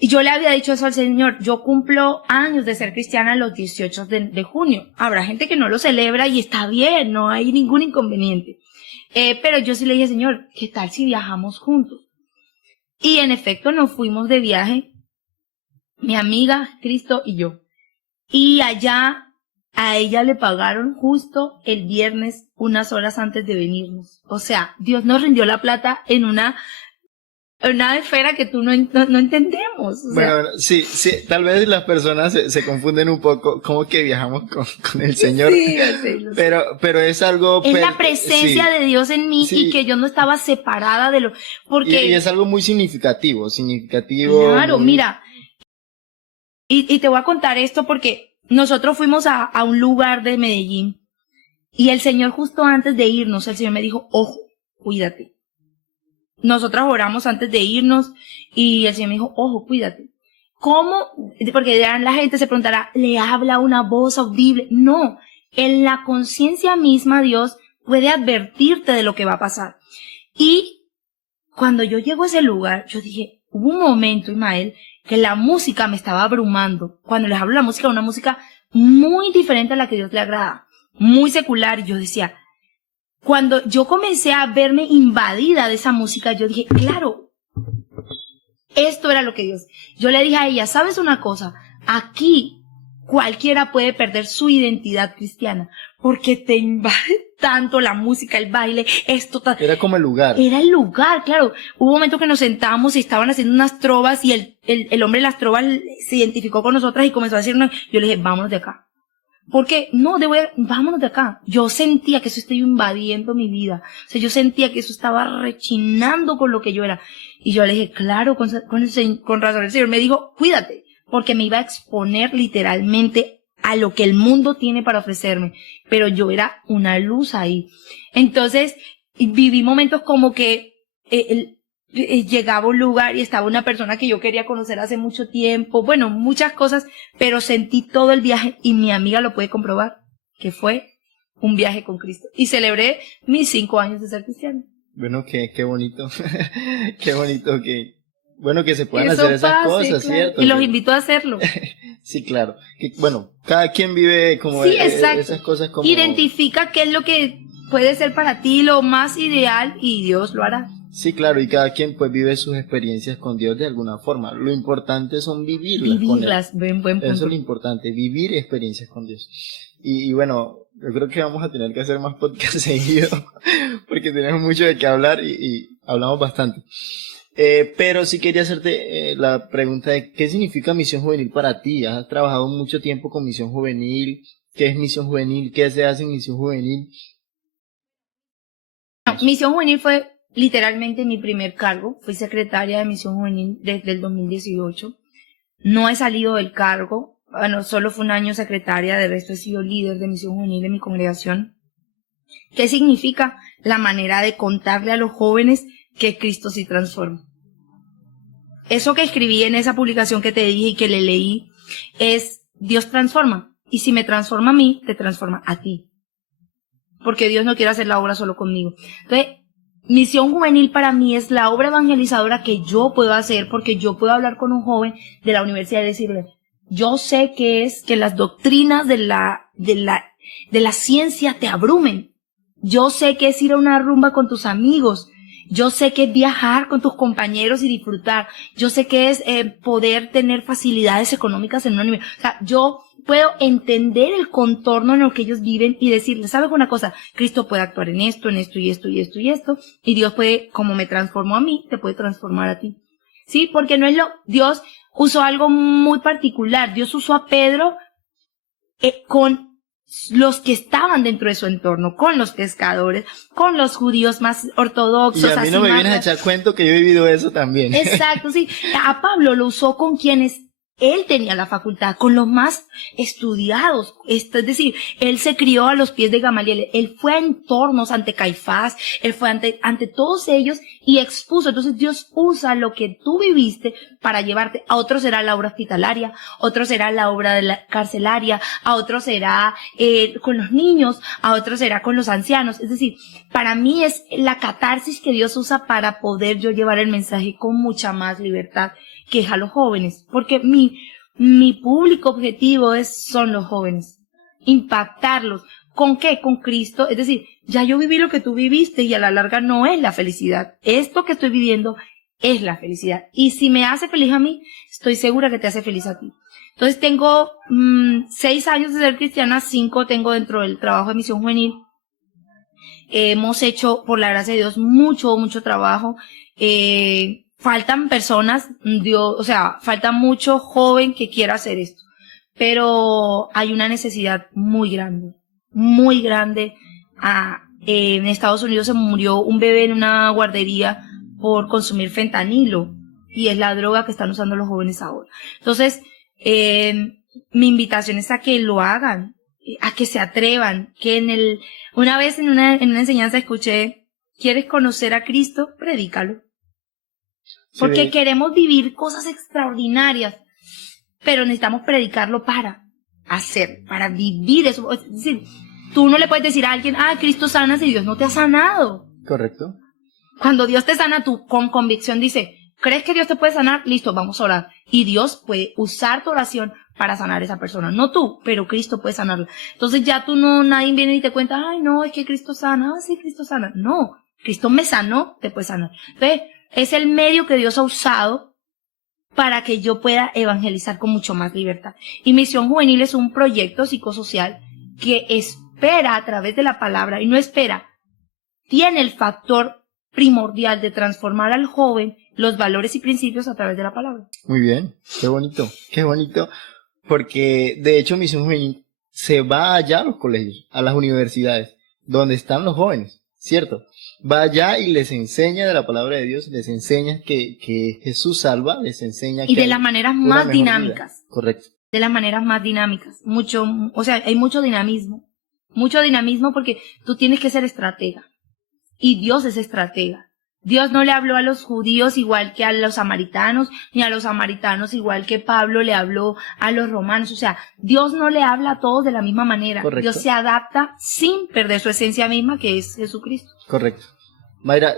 Y yo le había dicho eso al Señor, yo cumplo años de ser cristiana los 18 de junio. Habrá gente que no lo celebra y está bien, no hay ningún inconveniente. Pero yo sí le dije, Señor, ¿qué tal si viajamos juntos? Y en efecto nos fuimos de viaje, mi amiga, Cristo y yo. Y allá a ella le pagaron justo el viernes, unas horas antes de venirnos. O sea, Dios nos rindió la plata en una esfera que tú no entendemos. O sea, Bueno, sí, tal vez las personas se confunden un poco, como que viajamos con el Señor, sí, lo sé. pero es algo... Es la presencia sí, de Dios en mí sí. y que yo no estaba separada de lo... Porque, y es algo muy significativo. claro, muy- mira, y te voy a contar esto porque nosotros fuimos a un lugar de Medellín y el Señor justo antes de irnos, el Señor me dijo, ojo, cuídate. Nosotras oramos antes de irnos y el Señor me dijo, ojo, cuídate. ¿Cómo? Porque la gente se preguntará, ¿le habla una voz audible? No, en la conciencia misma Dios puede advertirte de lo que va a pasar. Y cuando yo llego a ese lugar, yo dije, hubo un momento, Ismael, que la música me estaba abrumando. Cuando les hablo de la música, una música muy diferente a la que Dios le agrada, muy secular, y yo decía, cuando yo comencé a verme invadida de esa música, yo dije, claro, esto era lo que Dios... Yo le dije a ella, ¿sabes una cosa? Aquí cualquiera puede perder su identidad cristiana porque te invade tanto la música, el baile, esto... Era como el lugar. Era el lugar, claro. Hubo un momento que nos sentamos y estaban haciendo unas trovas y el hombre de las trovas se identificó con nosotras y comenzó a decirnos, yo le dije, vámonos de acá. Porque, no, vámonos de acá. Yo sentía que eso estaba invadiendo mi vida. O sea, yo sentía que eso estaba rechinando con lo que yo era. Y yo le dije, claro, con razón el Señor me dijo, cuídate, porque me iba a exponer literalmente a lo que el mundo tiene para ofrecerme. Pero yo era una luz ahí. Entonces, viví momentos como que llegaba a un lugar y estaba una persona que yo quería conocer hace mucho tiempo, bueno, muchas cosas, pero sentí todo el viaje y mi amiga lo puede comprobar, que fue un viaje con Cristo. Y celebré mis 5 años de ser cristiana. Bueno, qué bonito, qué bonito que se puedan Eso hacer esas pasa, cosas, claro. ¿cierto? Y los invito a hacerlo. Sí, claro. Bueno, cada quien vive como Sí, exacto. esas cosas como... Identifica qué es lo que puede ser para ti lo más ideal y Dios lo hará. Sí, claro, y cada quien pues vive sus experiencias con Dios de alguna forma. Lo importante son vivirlas con Él. Buen punto. Eso es lo importante, vivir experiencias con Dios. Y bueno, yo creo que vamos a tener que hacer más podcasts seguidos, porque tenemos mucho de qué hablar y hablamos bastante. Pero sí quería hacerte la pregunta de ¿qué significa Misión Juvenil para ti? Has trabajado mucho tiempo con Misión Juvenil. ¿Qué es Misión Juvenil? ¿Qué se hace en Misión Juvenil? Misión Juvenil fue literalmente mi primer cargo. Fui secretaria de Misión Juvenil desde el 2018. No he salido del cargo. Bueno, solo fue un año secretaria, de resto he sido líder de Misión Juvenil en mi congregación. ¿Qué significa? La manera de contarle a los jóvenes que Cristo sí transforma. Eso que escribí en esa publicación que te dije y que le leí es Dios transforma. Y si me transforma a mí, te transforma a ti. Porque Dios no quiere hacer la obra solo conmigo. Entonces, Misión Juvenil para mí es la obra evangelizadora que yo puedo hacer, porque yo puedo hablar con un joven de la universidad y decirle, yo sé que es que las doctrinas de la ciencia te abrumen. Yo sé que es ir a una rumba con tus amigos. Yo sé que es viajar con tus compañeros y disfrutar. Yo sé que es poder tener facilidades económicas en una universidad. O sea, yo puedo entender el contorno en el que ellos viven y decirles, ¿sabes una cosa? Cristo puede actuar en esto y esto y esto y esto. Y Dios puede, como me transformó a mí, te puede transformar a ti. ¿Sí? Porque no es Dios usó algo muy particular. Dios usó a Pedro con los que estaban dentro de su entorno, con los pescadores, con los judíos más ortodoxos. Y a mí no me vienes a echar cuento que yo he vivido eso también. Exacto, sí. A Pablo lo usó con quienes él tenía la facultad, con los más estudiados. Es decir, él se crió a los pies de Gamaliel. Él fue a entornos ante Caifás, él fue ante todos ellos y expuso. Entonces Dios usa lo que tú viviste para llevarte. A otros será la obra hospitalaria, a otros será la obra de la carcelaria, a otros será con los niños, a otros será con los ancianos. Es decir, para mí es la catarsis que Dios usa para poder yo llevar el mensaje con mucha más libertad que es a los jóvenes, porque mi público objetivo son los jóvenes, impactarlos. ¿Con qué? Con Cristo. Es decir, ya yo viví lo que tú viviste y a la larga no es la felicidad. Esto que estoy viviendo es la felicidad. Y si me hace feliz a mí, estoy segura que te hace feliz a ti. Entonces tengo 6 años de ser cristiana, 5 tengo dentro del trabajo de Misión Juvenil. Hemos hecho, por la gracia de Dios, mucho trabajo. Faltan personas, falta mucho joven que quiera hacer esto, pero hay una necesidad muy grande. En Estados Unidos se murió un bebé en una guardería por consumir fentanilo, y es la droga que están usando los jóvenes ahora. Entonces, mi invitación es a que lo hagan, a que se atrevan, que una vez en una enseñanza escuché, ¿quieres conocer a Cristo? Predícalo. Porque queremos vivir cosas extraordinarias, pero necesitamos predicarlo para vivir eso. Es decir, tú no le puedes decir a alguien, Cristo sana, si Dios no te ha sanado. Correcto. Cuando Dios te sana, tú con convicción dices, ¿crees que Dios te puede sanar? Listo, vamos a orar. Y Dios puede usar tu oración para sanar a esa persona. No tú, pero Cristo puede sanarla. Entonces ya nadie viene y te cuenta, no, es que Cristo sana. Sí, Cristo sana. No, Cristo me sanó, te puede sanar. Entonces, es el medio que Dios ha usado para que yo pueda evangelizar con mucho más libertad. Y Misión Juvenil es un proyecto psicosocial que espera a través de la palabra, y no espera, tiene el factor primordial de transformar al joven los valores y principios a través de la palabra. Muy bien, qué bonito, porque de hecho Misión Juvenil se va allá a los colegios, a las universidades, donde están los jóvenes, ¿cierto? Va allá y les enseña de la palabra de Dios, les enseña que Jesús salva, les enseña que... Y de las maneras más dinámicas. Correcto. De las maneras más dinámicas. Hay mucho dinamismo porque tú tienes que ser estratega. Y Dios es estratega. Dios no le habló a los judíos igual que a los samaritanos, ni a los samaritanos igual que Pablo le habló a los romanos. O sea, Dios no le habla a todos de la misma manera. Correcto. Dios se adapta sin perder su esencia misma, que es Jesucristo. Correcto. Mayra,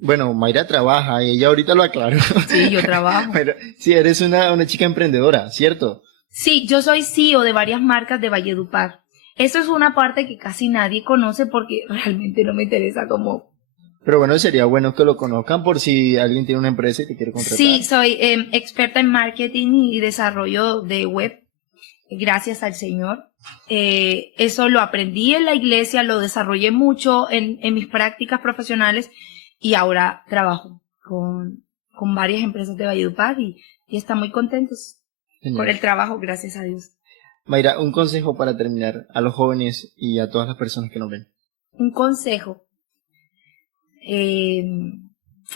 Mayra trabaja, y ella ahorita lo aclaró. Sí, yo trabajo. Sí, eres una chica emprendedora, ¿cierto? Sí, yo soy CEO de varias marcas de Valledupar. Eso es una parte que casi nadie conoce porque realmente no me interesa como... Pero bueno, sería bueno que lo conozcan por si alguien tiene una empresa y te quiere contratar. Sí, soy experta en marketing y desarrollo de web, gracias al Señor. Eso lo aprendí en la iglesia, lo desarrollé mucho en mis prácticas profesionales, y ahora trabajo con varias empresas de Valledupar y están muy contentos. Genial. Por el trabajo, gracias a Dios. Mayra, un consejo para terminar a los jóvenes y a todas las personas que nos ven. Un consejo. Hay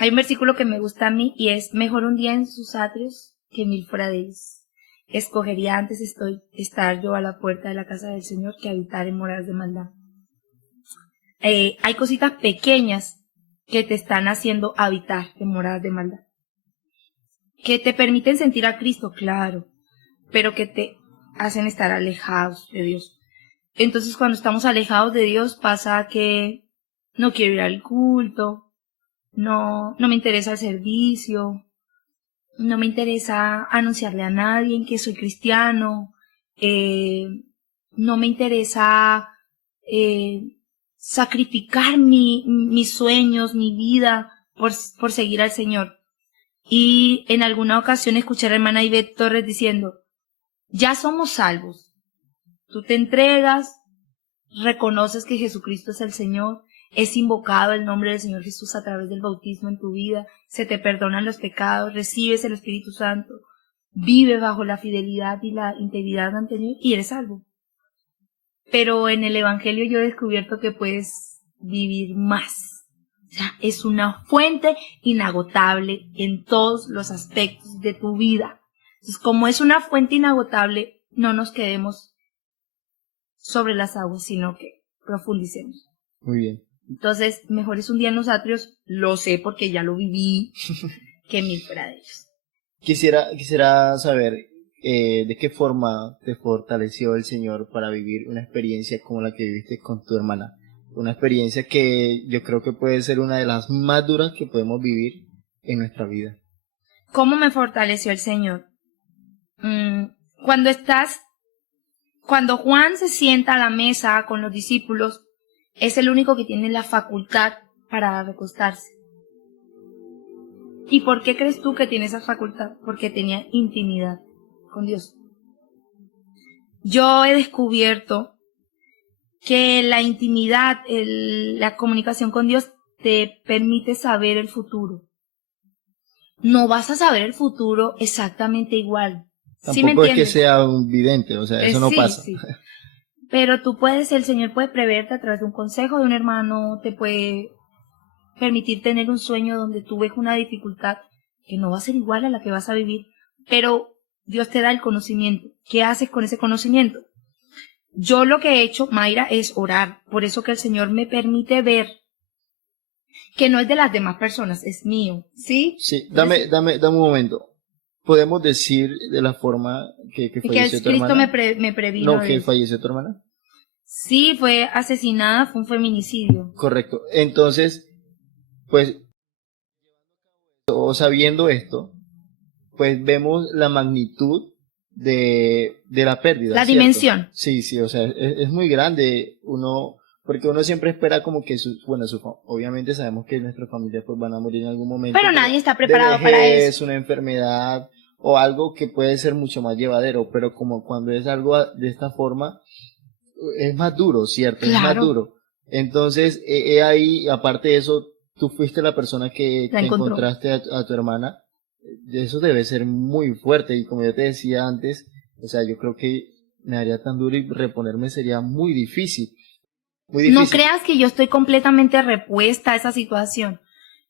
un versículo que me gusta a mí y es: mejor un día en sus atrios que 1000 fuera de ellos. Escogería antes estar yo a la puerta de la casa del Señor que habitar en moradas de maldad. Hay cositas pequeñas que te están haciendo habitar en moradas de maldad, que te permiten sentir a Cristo, claro, pero que te hacen estar alejados de Dios. Entonces cuando estamos alejados de Dios pasa que no quiero ir al culto, no me interesa el servicio, no me interesa anunciarle a nadie que soy cristiano, no me interesa sacrificar mis sueños, mi vida por seguir al Señor. Y en alguna ocasión escuché a la hermana Ivette Torres diciendo, ya somos salvos. Tú te entregas, reconoces que Jesucristo es el Señor, es invocado el nombre del Señor Jesús a través del bautismo en tu vida, se te perdonan los pecados, recibes el Espíritu Santo, vives bajo la fidelidad y la integridad ante Dios y eres salvo. Pero en el Evangelio yo he descubierto que puedes vivir más. O sea, es una fuente inagotable en todos los aspectos de tu vida. Entonces, como es una fuente inagotable, no nos quedemos sobre las aguas, sino que profundicemos. Muy bien. Entonces, mejor es un día en los atrios, lo sé porque ya lo viví, que 1000 fuera de ellos. Quisiera saber de qué forma te fortaleció el Señor para vivir una experiencia como la que viviste con tu hermana. Una experiencia que yo creo que puede ser una de las más duras que podemos vivir en nuestra vida. ¿Cómo me fortaleció el Señor? Cuando Juan se sienta a la mesa con los discípulos, es el único que tiene la facultad para recostarse. ¿Y por qué crees tú que tiene esa facultad? Porque tenía intimidad con Dios. Yo he descubierto que la intimidad, la comunicación con Dios te permite saber el futuro. No vas a saber el futuro exactamente igual. ¿Sí me Tampoco es entiendes? que sea un vidente, o sea, eso no Sí, pasa. sí. Pero el Señor puede preverse a través de un consejo de un hermano, te puede permitir tener un sueño donde tú ves una dificultad que no va a ser igual a la que vas a vivir, pero Dios te da el conocimiento. ¿Qué haces con ese conocimiento? Yo lo que he hecho, Mayra, es orar. Por eso que el Señor me permite ver que no es de las demás personas, es mío. ¿Sí? Sí, dame un momento. ¿Podemos decir de la forma que falleció tu Cristo hermana? me previno. No, que falleció tu hermana. Sí, fue asesinada, fue un feminicidio. Correcto. Entonces, pues, o sabiendo esto, pues vemos la magnitud de la pérdida. La ¿cierto? dimensión. Sí, o sea, es muy grande porque uno siempre espera como que obviamente sabemos que nuestras familias pues van a morir en algún momento. Pero nadie está preparado de para vejez, eso. una enfermedad o algo que puede ser mucho más llevadero, pero como cuando es algo de esta forma, es más duro, ¿cierto? Claro. Es más duro. Entonces, ahí, aparte de eso, tú fuiste la persona que encontraste a tu hermana. Eso debe ser muy fuerte y como yo te decía antes, o sea, yo creo que me haría tan duro y reponerme sería muy difícil. Muy difícil. No creas que yo estoy completamente repuesta a esa situación.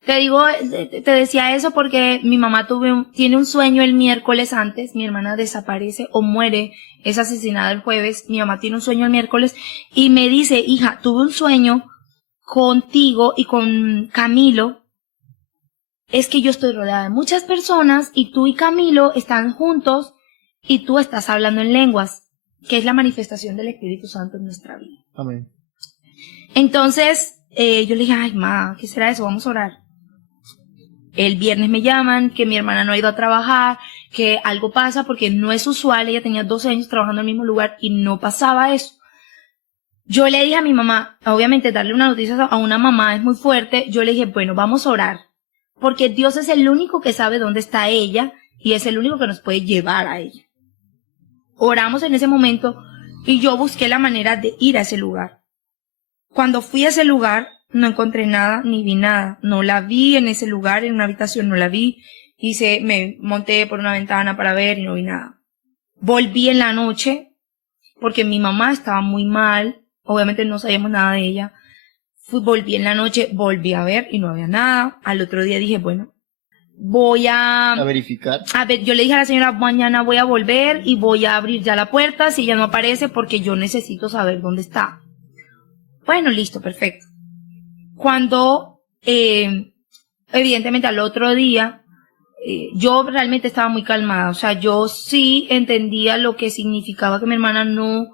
Te digo, te decía eso porque mi mamá tiene un sueño el miércoles antes, mi hermana desaparece o muere, es asesinada el jueves, mi mamá tiene un sueño el miércoles y me dice, hija, tuve un sueño contigo y con Camilo, es que yo estoy rodeada de muchas personas y tú y Camilo están juntos y tú estás hablando en lenguas, que es la manifestación del Espíritu Santo en nuestra vida. Amén. Entonces, yo le dije, ay, ma, ¿qué será eso? Vamos a orar. El viernes me llaman, que mi hermana no ha ido a trabajar, que algo pasa porque no es usual, ella tenía 12 años trabajando en el mismo lugar y no pasaba eso. Yo le dije a mi mamá, obviamente darle una noticia a una mamá es muy fuerte, yo le dije, bueno, vamos a orar, porque Dios es el único que sabe dónde está ella y es el único que nos puede llevar a ella. Oramos en ese momento y yo busqué la manera de ir a ese lugar. Cuando fui a ese lugar, no encontré nada, ni vi nada. No la vi en ese lugar, en una habitación, no la vi. Me monté por una ventana para ver y no vi nada. Volví en la noche, porque mi mamá estaba muy mal. Obviamente no sabíamos nada de ella. Volví en la noche, volví a ver y no había nada. Al otro día dije, bueno, voy a verificar. A ver, yo le dije a la señora, mañana voy a volver y voy a abrir ya la puerta si ella no aparece porque yo necesito saber dónde está. Bueno, listo, perfecto. Cuando, evidentemente al otro día, yo realmente estaba muy calmada, o sea, yo sí entendía lo que significaba que mi hermana no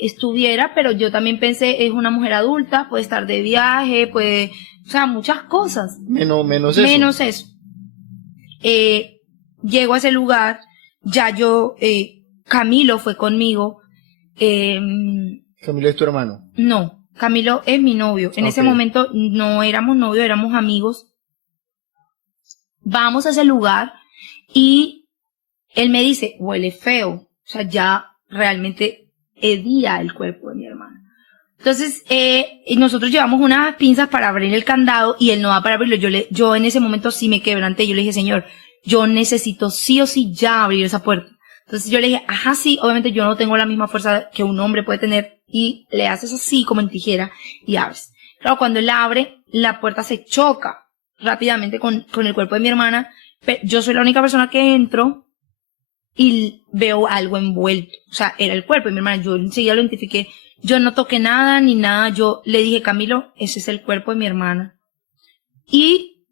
estuviera, pero yo también pensé, es una mujer adulta, puede estar de viaje, puede, o sea, muchas cosas. Menos eso. Menos eso. Llego a ese lugar, ya yo, Camilo fue conmigo. Camilo es tu hermano. No, Camilo es mi novio. En ese Ok. momento no éramos novios, éramos amigos. Vamos a ese lugar y él me dice, huele feo. O sea, ya realmente hedía el cuerpo de mi hermana. Entonces, nosotros llevamos unas pinzas para abrir el candado y él no va para abrirlo. Yo en ese momento sí me quebranté. Yo le dije, Señor, yo necesito sí o sí ya abrir esa puerta. Entonces yo le dije, ajá, sí, obviamente yo no tengo la misma fuerza que un hombre puede tener, y le haces así como en tijera y abres. Claro, cuando él abre, la puerta se choca rápidamente con el cuerpo de mi hermana. Pero yo soy la única persona que entro y veo algo envuelto. O sea, era el cuerpo de mi hermana. Yo enseguida lo identifiqué. Yo no toqué nada ni nada. Yo le dije, Camilo, ese es el cuerpo de mi hermana. Y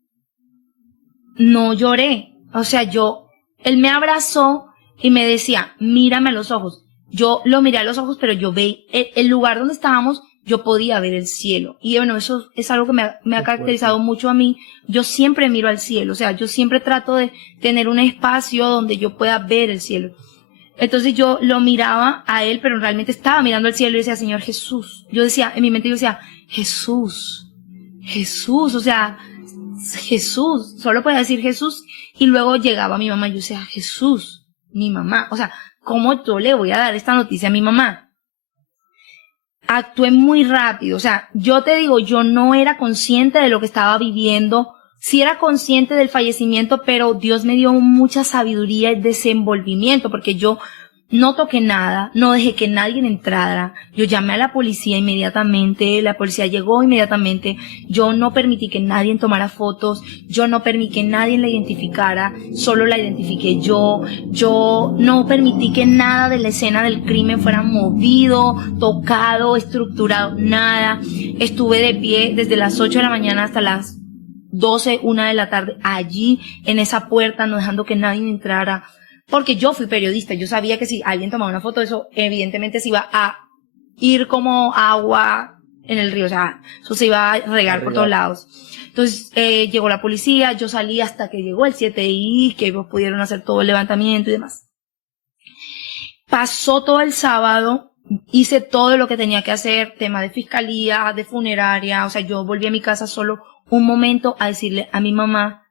no lloré. O sea, él me abrazó y me decía, mírame a los ojos. Yo lo miré a los ojos, pero yo veía el lugar donde estábamos, yo podía ver el cielo. Y bueno, eso es algo que me ha caracterizado mucho a mí. Yo siempre miro al cielo. O sea, yo siempre trato de tener un espacio donde yo pueda ver el cielo. Entonces yo lo miraba a él, pero realmente estaba mirando al cielo y decía, Señor Jesús. Yo decía, en mi mente yo decía, Jesús, Jesús, o sea, Jesús, solo podía decir Jesús. Y luego llegaba mi mamá y yo decía, Jesús, mi mamá. O sea, ¿cómo yo le voy a dar esta noticia a mi mamá? Actué muy rápido. O sea, yo te digo, yo no era consciente de lo que estaba viviendo. Sí era consciente del fallecimiento, pero Dios me dio mucha sabiduría y desenvolvimiento, porque yo no toqué nada, no dejé que nadie entrara. Yo llamé a la policía inmediatamente, la policía llegó inmediatamente. Yo no permití que nadie tomara fotos, yo no permití que nadie la identificara, solo la identifiqué yo. Yo no permití que nada de la escena del crimen fuera movido, tocado, estructurado, nada. Estuve de pie desde las 8 de la mañana hasta las 12, 1 de la tarde, allí en esa puerta, no dejando que nadie entrara. Porque yo fui periodista, yo sabía que si alguien tomaba una foto de eso, evidentemente se iba a ir como agua en el río, o sea, eso se iba a regar por todos lados. Entonces, llegó la policía, yo salí hasta que llegó el 7I, que ellos pudieron hacer todo el levantamiento y demás. Pasó todo el sábado, hice todo lo que tenía que hacer, tema de fiscalía, de funeraria, o sea, yo volví a mi casa solo un momento a decirle a mi mamá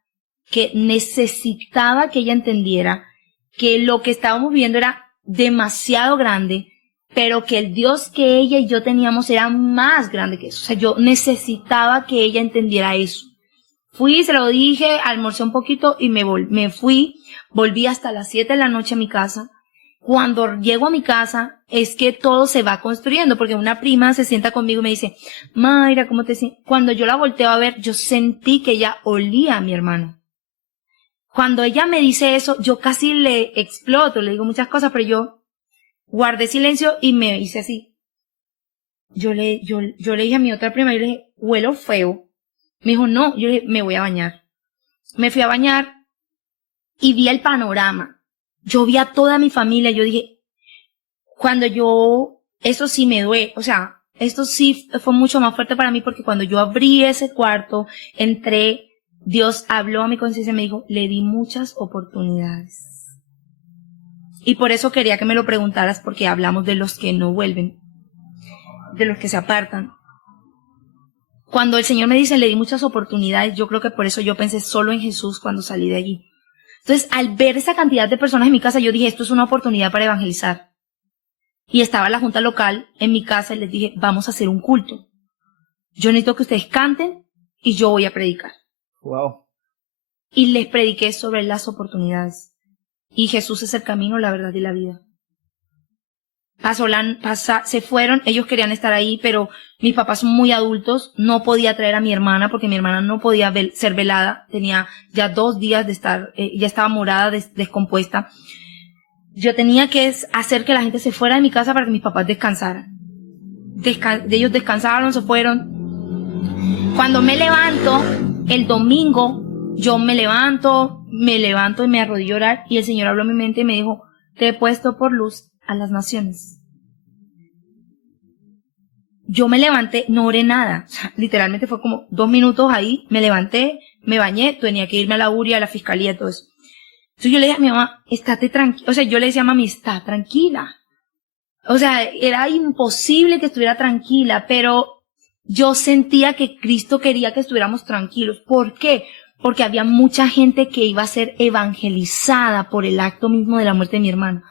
que necesitaba que ella entendiera que lo que estábamos viendo era demasiado grande, pero que el Dios que ella y yo teníamos era más grande que eso. O sea, yo necesitaba que ella entendiera eso. Fui, se lo dije, almorcé un poquito y me fui, volví hasta las 7 de la noche a mi casa. Cuando llego a mi casa, es que todo se va construyendo, porque una prima se sienta conmigo y me dice, Mayra, ¿cómo te sientes? Cuando yo la volteo a ver, yo sentí que ella olía a mi hermano. Cuando ella me dice eso, yo casi le exploto, le digo muchas cosas, pero yo guardé silencio y me hice así. Yo le dije a mi otra prima, yo le dije, huelo feo. Me dijo, no, yo le dije, me voy a bañar. Me fui a bañar y vi el panorama. Yo vi a toda mi familia, yo dije, eso sí me duele, o sea, esto sí fue mucho más fuerte para mí, porque cuando yo abrí ese cuarto, entré, Dios habló a mi conciencia y me dijo, le di muchas oportunidades. Y por eso quería que me lo preguntaras, porque hablamos de los que no vuelven, de los que se apartan. Cuando el Señor me dice, le di muchas oportunidades, yo creo que por eso yo pensé solo en Jesús cuando salí de allí. Entonces, al ver esa cantidad de personas en mi casa, yo dije, esto es una oportunidad para evangelizar. Y estaba la junta local en mi casa y les dije, vamos a hacer un culto. Yo necesito que ustedes canten y yo voy a predicar. Wow. Y les prediqué sobre las oportunidades. Y Jesús es el camino, la verdad y la vida. Se fueron, ellos querían estar ahí, pero mis papás son muy adultos, no podía traer a mi hermana porque mi hermana no podía ser velada, tenía ya 2 días de estar, ya estaba morada, descompuesta. Yo tenía que hacer que la gente se fuera de mi casa para que mis papás descansaran. Ellos descansaron, se fueron. Cuando me levanto, el domingo, Yo me levanto y me arrodillo a orar, y el Señor habló a mi mente y me dijo, te he puesto por luz a las naciones. Yo me levanté, no oré nada, o sea, literalmente fue como 2 minutos ahí, me levanté, me bañé, tenía que irme a la URI, a la fiscalía y todo eso. Entonces yo le dije a mi mamá, estate tranquila, o sea, yo le decía a mami, está tranquila. O sea, era imposible que estuviera tranquila, pero yo sentía que Cristo quería que estuviéramos tranquilos. ¿Por qué? Porque había mucha gente que iba a ser evangelizada por el acto mismo de la muerte de mi hermano.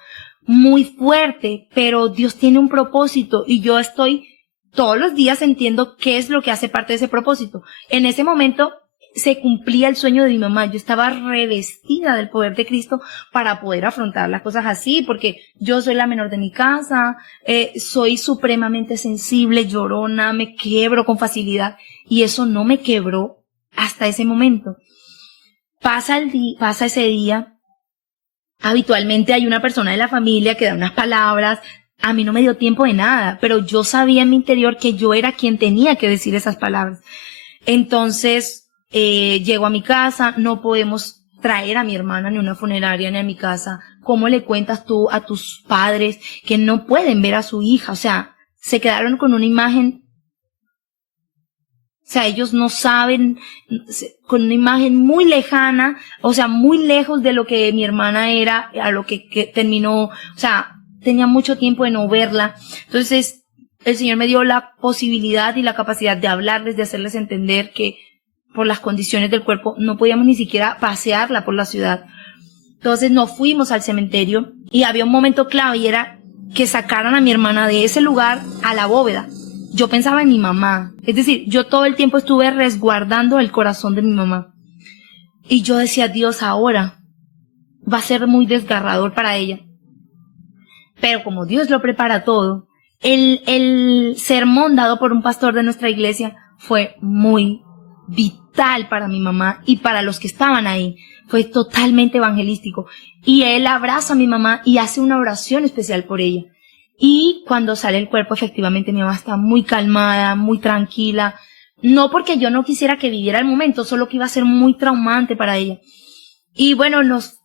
Muy fuerte, pero Dios tiene un propósito y yo estoy todos los días entiendo qué es lo que hace parte de ese propósito. En ese momento se cumplía el sueño de mi mamá. Yo estaba revestida del poder de Cristo para poder afrontar las cosas así, porque yo soy la menor de mi casa, soy supremamente sensible, llorona, me quiebro con facilidad, y eso no me quebró hasta ese momento. Pasa ese día, habitualmente hay una persona de la familia que da unas palabras. A mí no me dio tiempo de nada, pero yo sabía en mi interior que yo era quien tenía que decir esas palabras. Entonces, llego a mi casa, no podemos traer a mi hermana ni a una funeraria ni a mi casa. ¿Cómo le cuentas tú a tus padres que no pueden ver a su hija? O sea, se quedaron con una imagen, o sea, ellos no saben, con una imagen muy lejana, o sea, muy lejos de lo que mi hermana era, a lo que terminó, o sea, tenía mucho tiempo de no verla. Entonces, el Señor me dio la posibilidad y la capacidad de hablarles, de hacerles entender que por las condiciones del cuerpo no podíamos ni siquiera pasearla por la ciudad. Entonces nos fuimos al cementerio y había un momento clave y era que sacaran a mi hermana de ese lugar a la bóveda. Yo pensaba en mi mamá. Es decir, yo todo el tiempo estuve resguardando el corazón de mi mamá. Y yo decía, Dios, ahora va a ser muy desgarrador para ella. Pero como Dios lo prepara todo, el sermón dado por un pastor de nuestra iglesia fue muy vital para mi mamá y para los que estaban ahí. Fue totalmente evangelístico. Y él abraza a mi mamá y hace una oración especial por ella. Y cuando sale el cuerpo, efectivamente mi mamá está muy calmada, muy tranquila. No porque yo no quisiera que viviera el momento, solo que iba a ser muy traumante para ella. Y bueno, nos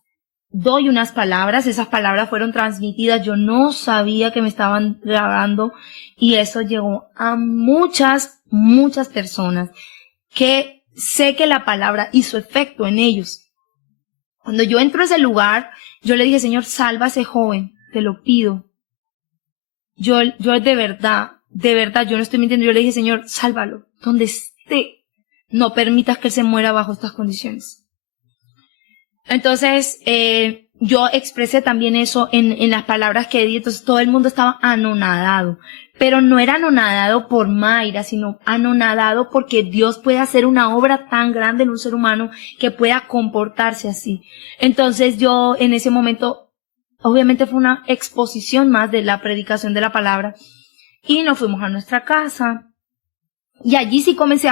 doy unas palabras, esas palabras fueron transmitidas, yo no sabía que me estaban grabando, y eso llegó a muchas personas que sé que la palabra hizo efecto en ellos. Cuando yo entro a ese lugar, yo le dije, Señor, salva a ese joven, te lo pido. Yo de verdad, yo no estoy mintiendo, yo le dije, Señor, sálvalo, donde esté, no permitas que él se muera bajo estas condiciones. Entonces, yo expresé también eso en las palabras que di, entonces todo el mundo estaba anonadado, pero no era anonadado por Mayra, sino anonadado porque Dios puede hacer una obra tan grande en un ser humano que pueda comportarse así. Entonces yo en ese momento, obviamente fue una exposición más de la predicación de la palabra, y nos fuimos a nuestra casa. Y allí sí comencé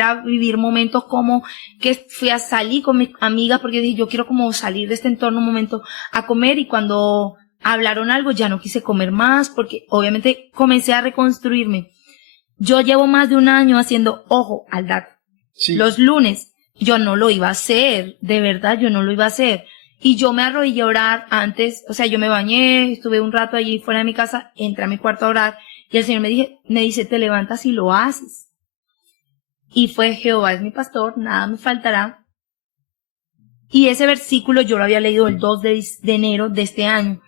a vivir momentos como que fui a salir con mis amigas porque dije, yo quiero como salir de este entorno un momento a comer, y cuando hablaron algo ya no quise comer más porque obviamente comencé a reconstruirme. Yo llevo más de 1 año haciendo ojo al dato. Sí. Los lunes yo no lo iba a hacer, de verdad yo no lo iba a hacer. Y yo me arrodillé a orar antes, o sea, yo me bañé, estuve un rato allí fuera de mi casa, entré a mi cuarto a orar y el Señor me dice, te levantas y lo haces. Y fue, Jehová es mi pastor, nada me faltará. Y ese versículo yo lo había leído el 2 de enero de este año.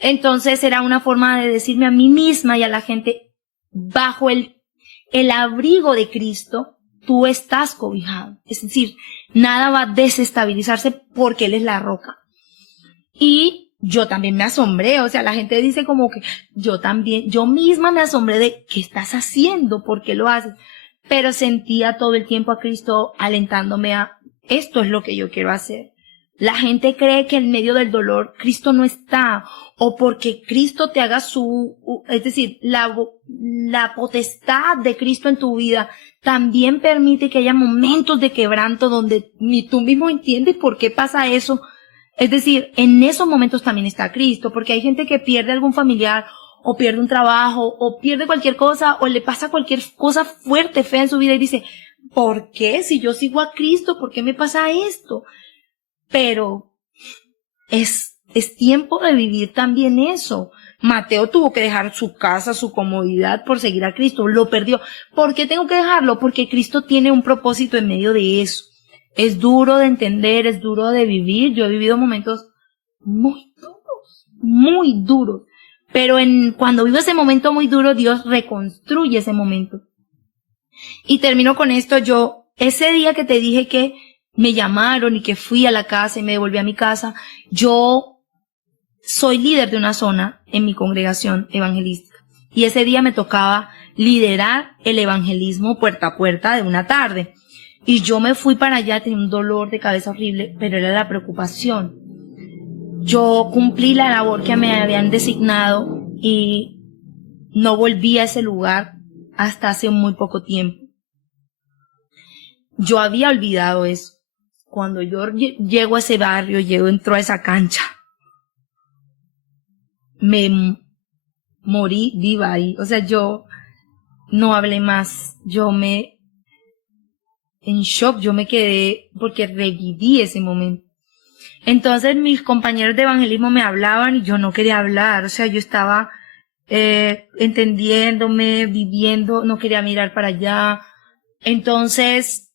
Entonces era una forma de decirme a mí misma y a la gente, bajo el abrigo de Cristo, tú estás cobijado. Es decir, nada va a desestabilizarse porque Él es la roca. Y yo también me asombré, o sea, la gente dice como que yo misma me asombré de ¿qué estás haciendo? ¿Por qué lo haces? Pero sentía todo el tiempo a Cristo alentándome a esto es lo que yo quiero hacer. La gente cree que en medio del dolor Cristo no está, o porque Cristo te haga es decir, la potestad de Cristo en tu vida también permite que haya momentos de quebranto donde ni tú mismo entiendes por qué pasa eso. Es decir, en esos momentos también está Cristo, porque hay gente que pierde algún familiar, o pierde un trabajo, o pierde cualquier cosa, o le pasa cualquier cosa fuerte, fea en su vida y dice, ¿por qué? Si yo sigo a Cristo, ¿por qué me pasa esto? Pero es tiempo de vivir también eso. Mateo tuvo que dejar su casa, su comodidad por seguir a Cristo, lo perdió. ¿Por qué tengo que dejarlo? Porque Cristo tiene un propósito en medio de eso. Es duro de entender, es duro de vivir. Yo he vivido momentos muy duros. Pero cuando vivo ese momento muy duro, Dios reconstruye ese momento. Y termino con esto. Ese día que te dije que me llamaron y que fui a la casa y me devolví a mi casa, yo soy líder de una zona en mi congregación evangelística. Y ese día me tocaba liderar el evangelismo puerta a puerta de una tarde. Y yo me fui para allá, tenía un dolor de cabeza horrible, pero era la preocupación. Yo cumplí la labor que me habían designado y no volví a ese lugar hasta hace muy poco tiempo. Yo había olvidado eso. Cuando yo llego a ese barrio, entro a esa cancha, me morí viva ahí. O sea, yo no hablé más. En shock, yo me quedé porque reviví ese momento. Entonces mis compañeros de evangelismo me hablaban y yo no quería hablar. O sea, yo estaba entendiéndome, viviendo, no quería mirar para allá. Entonces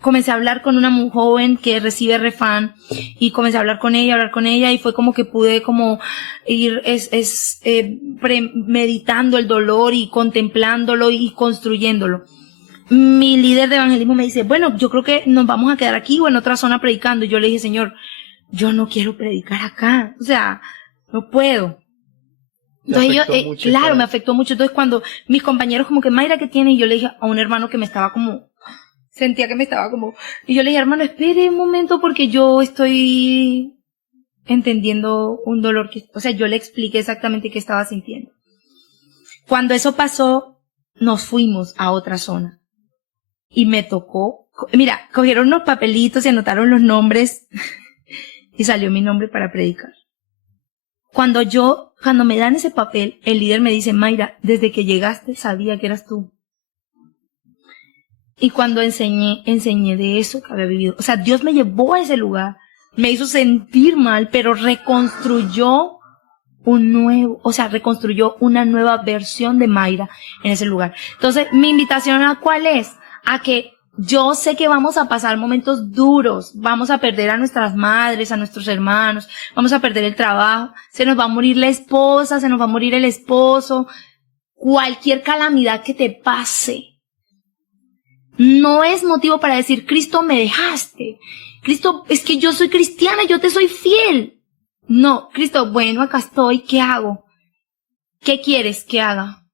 comencé a hablar con una joven que recibe Refán y comencé a hablar con ella y fue como que pude como ir meditando el dolor y contemplándolo y construyéndolo. Mi líder de evangelismo me dice, bueno, yo creo que nos vamos a quedar aquí o en otra zona predicando. Y yo le dije, Señor, yo no quiero predicar acá, o sea, no puedo. Entonces me afectó mucho. Entonces cuando mis compañeros como que, Mayra, ¿qué tiene? Y yo le dije a un hermano que sentía que me estaba como, y yo le dije, hermano, espere un momento porque yo estoy entendiendo un dolor o sea, yo le expliqué exactamente qué estaba sintiendo. Cuando eso pasó, nos fuimos a otra zona. Y me tocó, mira, cogieron unos papelitos y anotaron los nombres y salió mi nombre para predicar. Cuando me dan ese papel, el líder me dice, Mayra, desde que llegaste sabía que eras tú. Y cuando enseñé de eso que había vivido. O sea, Dios me llevó a ese lugar, me hizo sentir mal, pero reconstruyó reconstruyó una nueva versión de Mayra en ese lugar. Entonces, mi invitación ¿a cuál es? A que yo sé que vamos a pasar momentos duros, vamos a perder a nuestras madres, a nuestros hermanos, vamos a perder el trabajo, se nos va a morir la esposa, se nos va a morir el esposo, cualquier calamidad que te pase. No es motivo para decir, Cristo, me dejaste. Cristo, es que yo soy cristiana, yo te soy fiel. No, Cristo, bueno, acá estoy, ¿qué hago? ¿Qué quieres que haga?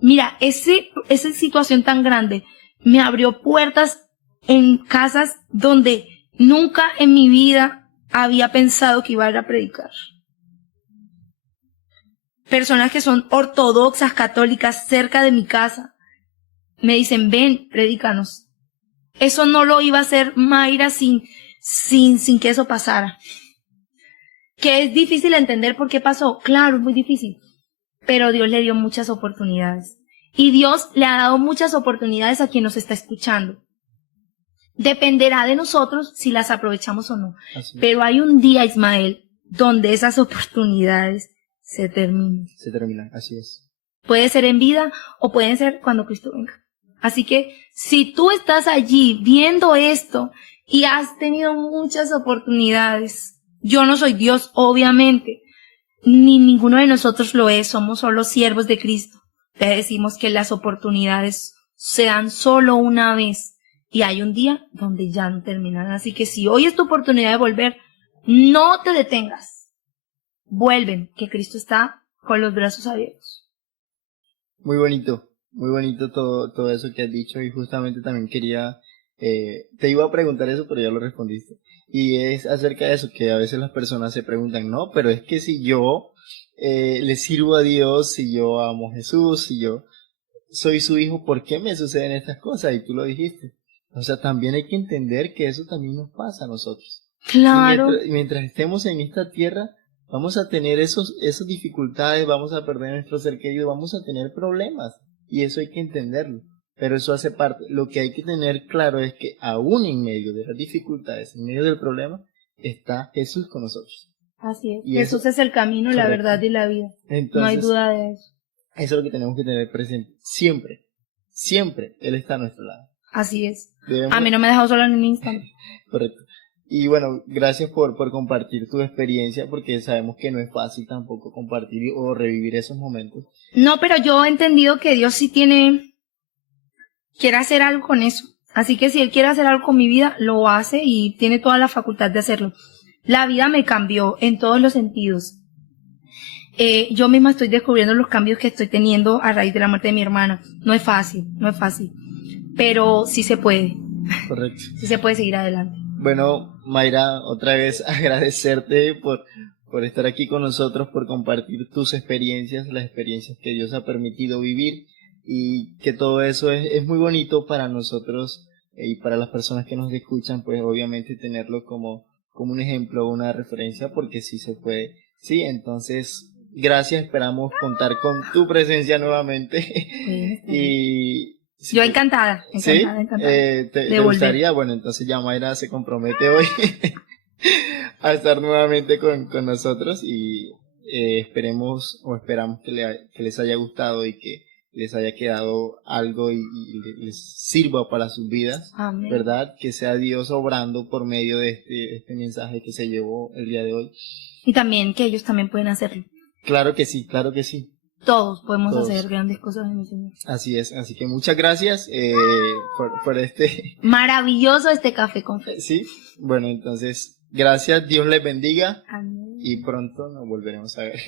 Mira, esa situación tan grande me abrió puertas en casas donde nunca en mi vida había pensado que iba a ir a predicar. Personas que son ortodoxas, católicas, cerca de mi casa, me dicen, ven, predícanos. Eso no lo iba a hacer Mayra sin que eso pasara. Que es difícil entender por qué pasó. Claro, es muy difícil. Pero Dios le dio muchas oportunidades. Y Dios le ha dado muchas oportunidades a quien nos está escuchando. Dependerá de nosotros si las aprovechamos o no. Pero hay un día, Ismael, donde esas oportunidades se terminan. Se terminan, así es. Puede ser en vida o pueden ser cuando Cristo venga. Así que si tú estás allí viendo esto y has tenido muchas oportunidades, yo no soy Dios, obviamente, ni ninguno de nosotros lo es, somos solo siervos de Cristo. Te decimos que las oportunidades se dan solo una vez y hay un día donde ya no terminan. Así que si hoy es tu oportunidad de volver, no te detengas. Vuelven, que Cristo está con los brazos abiertos. Muy bonito todo eso que has dicho y justamente también te iba a preguntar eso, pero ya lo respondiste. Y es acerca de eso, que a veces las personas se preguntan, no, pero es que si yo le sirvo a Dios, si yo amo a Jesús, si yo soy su hijo, ¿por qué me suceden estas cosas? Y tú lo dijiste. O sea, también hay que entender que eso también nos pasa a nosotros. Claro. Mientras estemos en esta tierra, vamos a tener esas dificultades, vamos a perder nuestro ser querido, vamos a tener problemas. Y eso hay que entenderlo. pero eso hace parte. Lo que hay que tener claro es que aún en medio de las dificultades, en medio del problema, está Jesús con nosotros. Así es. Y Jesús eso- es el camino, la correcto. verdad y la vida. Entonces, No hay duda de eso. eso es lo que tenemos que tener presente. Siempre, siempre Él está a nuestro lado. Así es. Debemos- A mí no me ha dejado sola en un instante. Correcto. Y bueno, gracias por compartir tu experiencia, porque sabemos que no es fácil tampoco compartir o revivir esos momentos. No, pero yo he entendido que Dios sí quiere hacer algo con eso. Así que si Él quiere hacer algo con mi vida, lo hace y tiene toda la facultad de hacerlo. La vida me cambió en todos los sentidos. Yo misma estoy descubriendo los cambios que estoy teniendo a raíz de la muerte de mi hermana. No es fácil, pero sí se puede. Correcto. Sí se puede seguir adelante. Bueno, Mayra, otra vez agradecerte por estar aquí con nosotros, por compartir tus experiencias, las experiencias que Dios ha permitido vivir, y que todo eso es muy bonito para nosotros y para las personas que nos escuchan, pues obviamente tenerlo como un ejemplo, una referencia, porque sí se puede. Sí, entonces, gracias, esperamos contar con tu presencia nuevamente. Y si Yo te- encantada. ¿Sí? ¿Te volver. gustaría? Bueno, entonces ya Mayra se compromete hoy a estar nuevamente con nosotros, y esperemos o esperamos que les haya gustado y que les haya quedado algo y les sirva para sus vidas, Amén. ¿verdad? Que sea Dios obrando por medio de este mensaje que se llevó el día de hoy. Y también que ellos también pueden hacerlo. Claro que sí, claro que sí. Todos podemos Todos. hacer grandes cosas en el Señor. Así es, así que muchas gracias por este... Maravilloso este café con fe. Sí, bueno, entonces, gracias, Dios les bendiga Amén. y pronto nos volveremos a ver.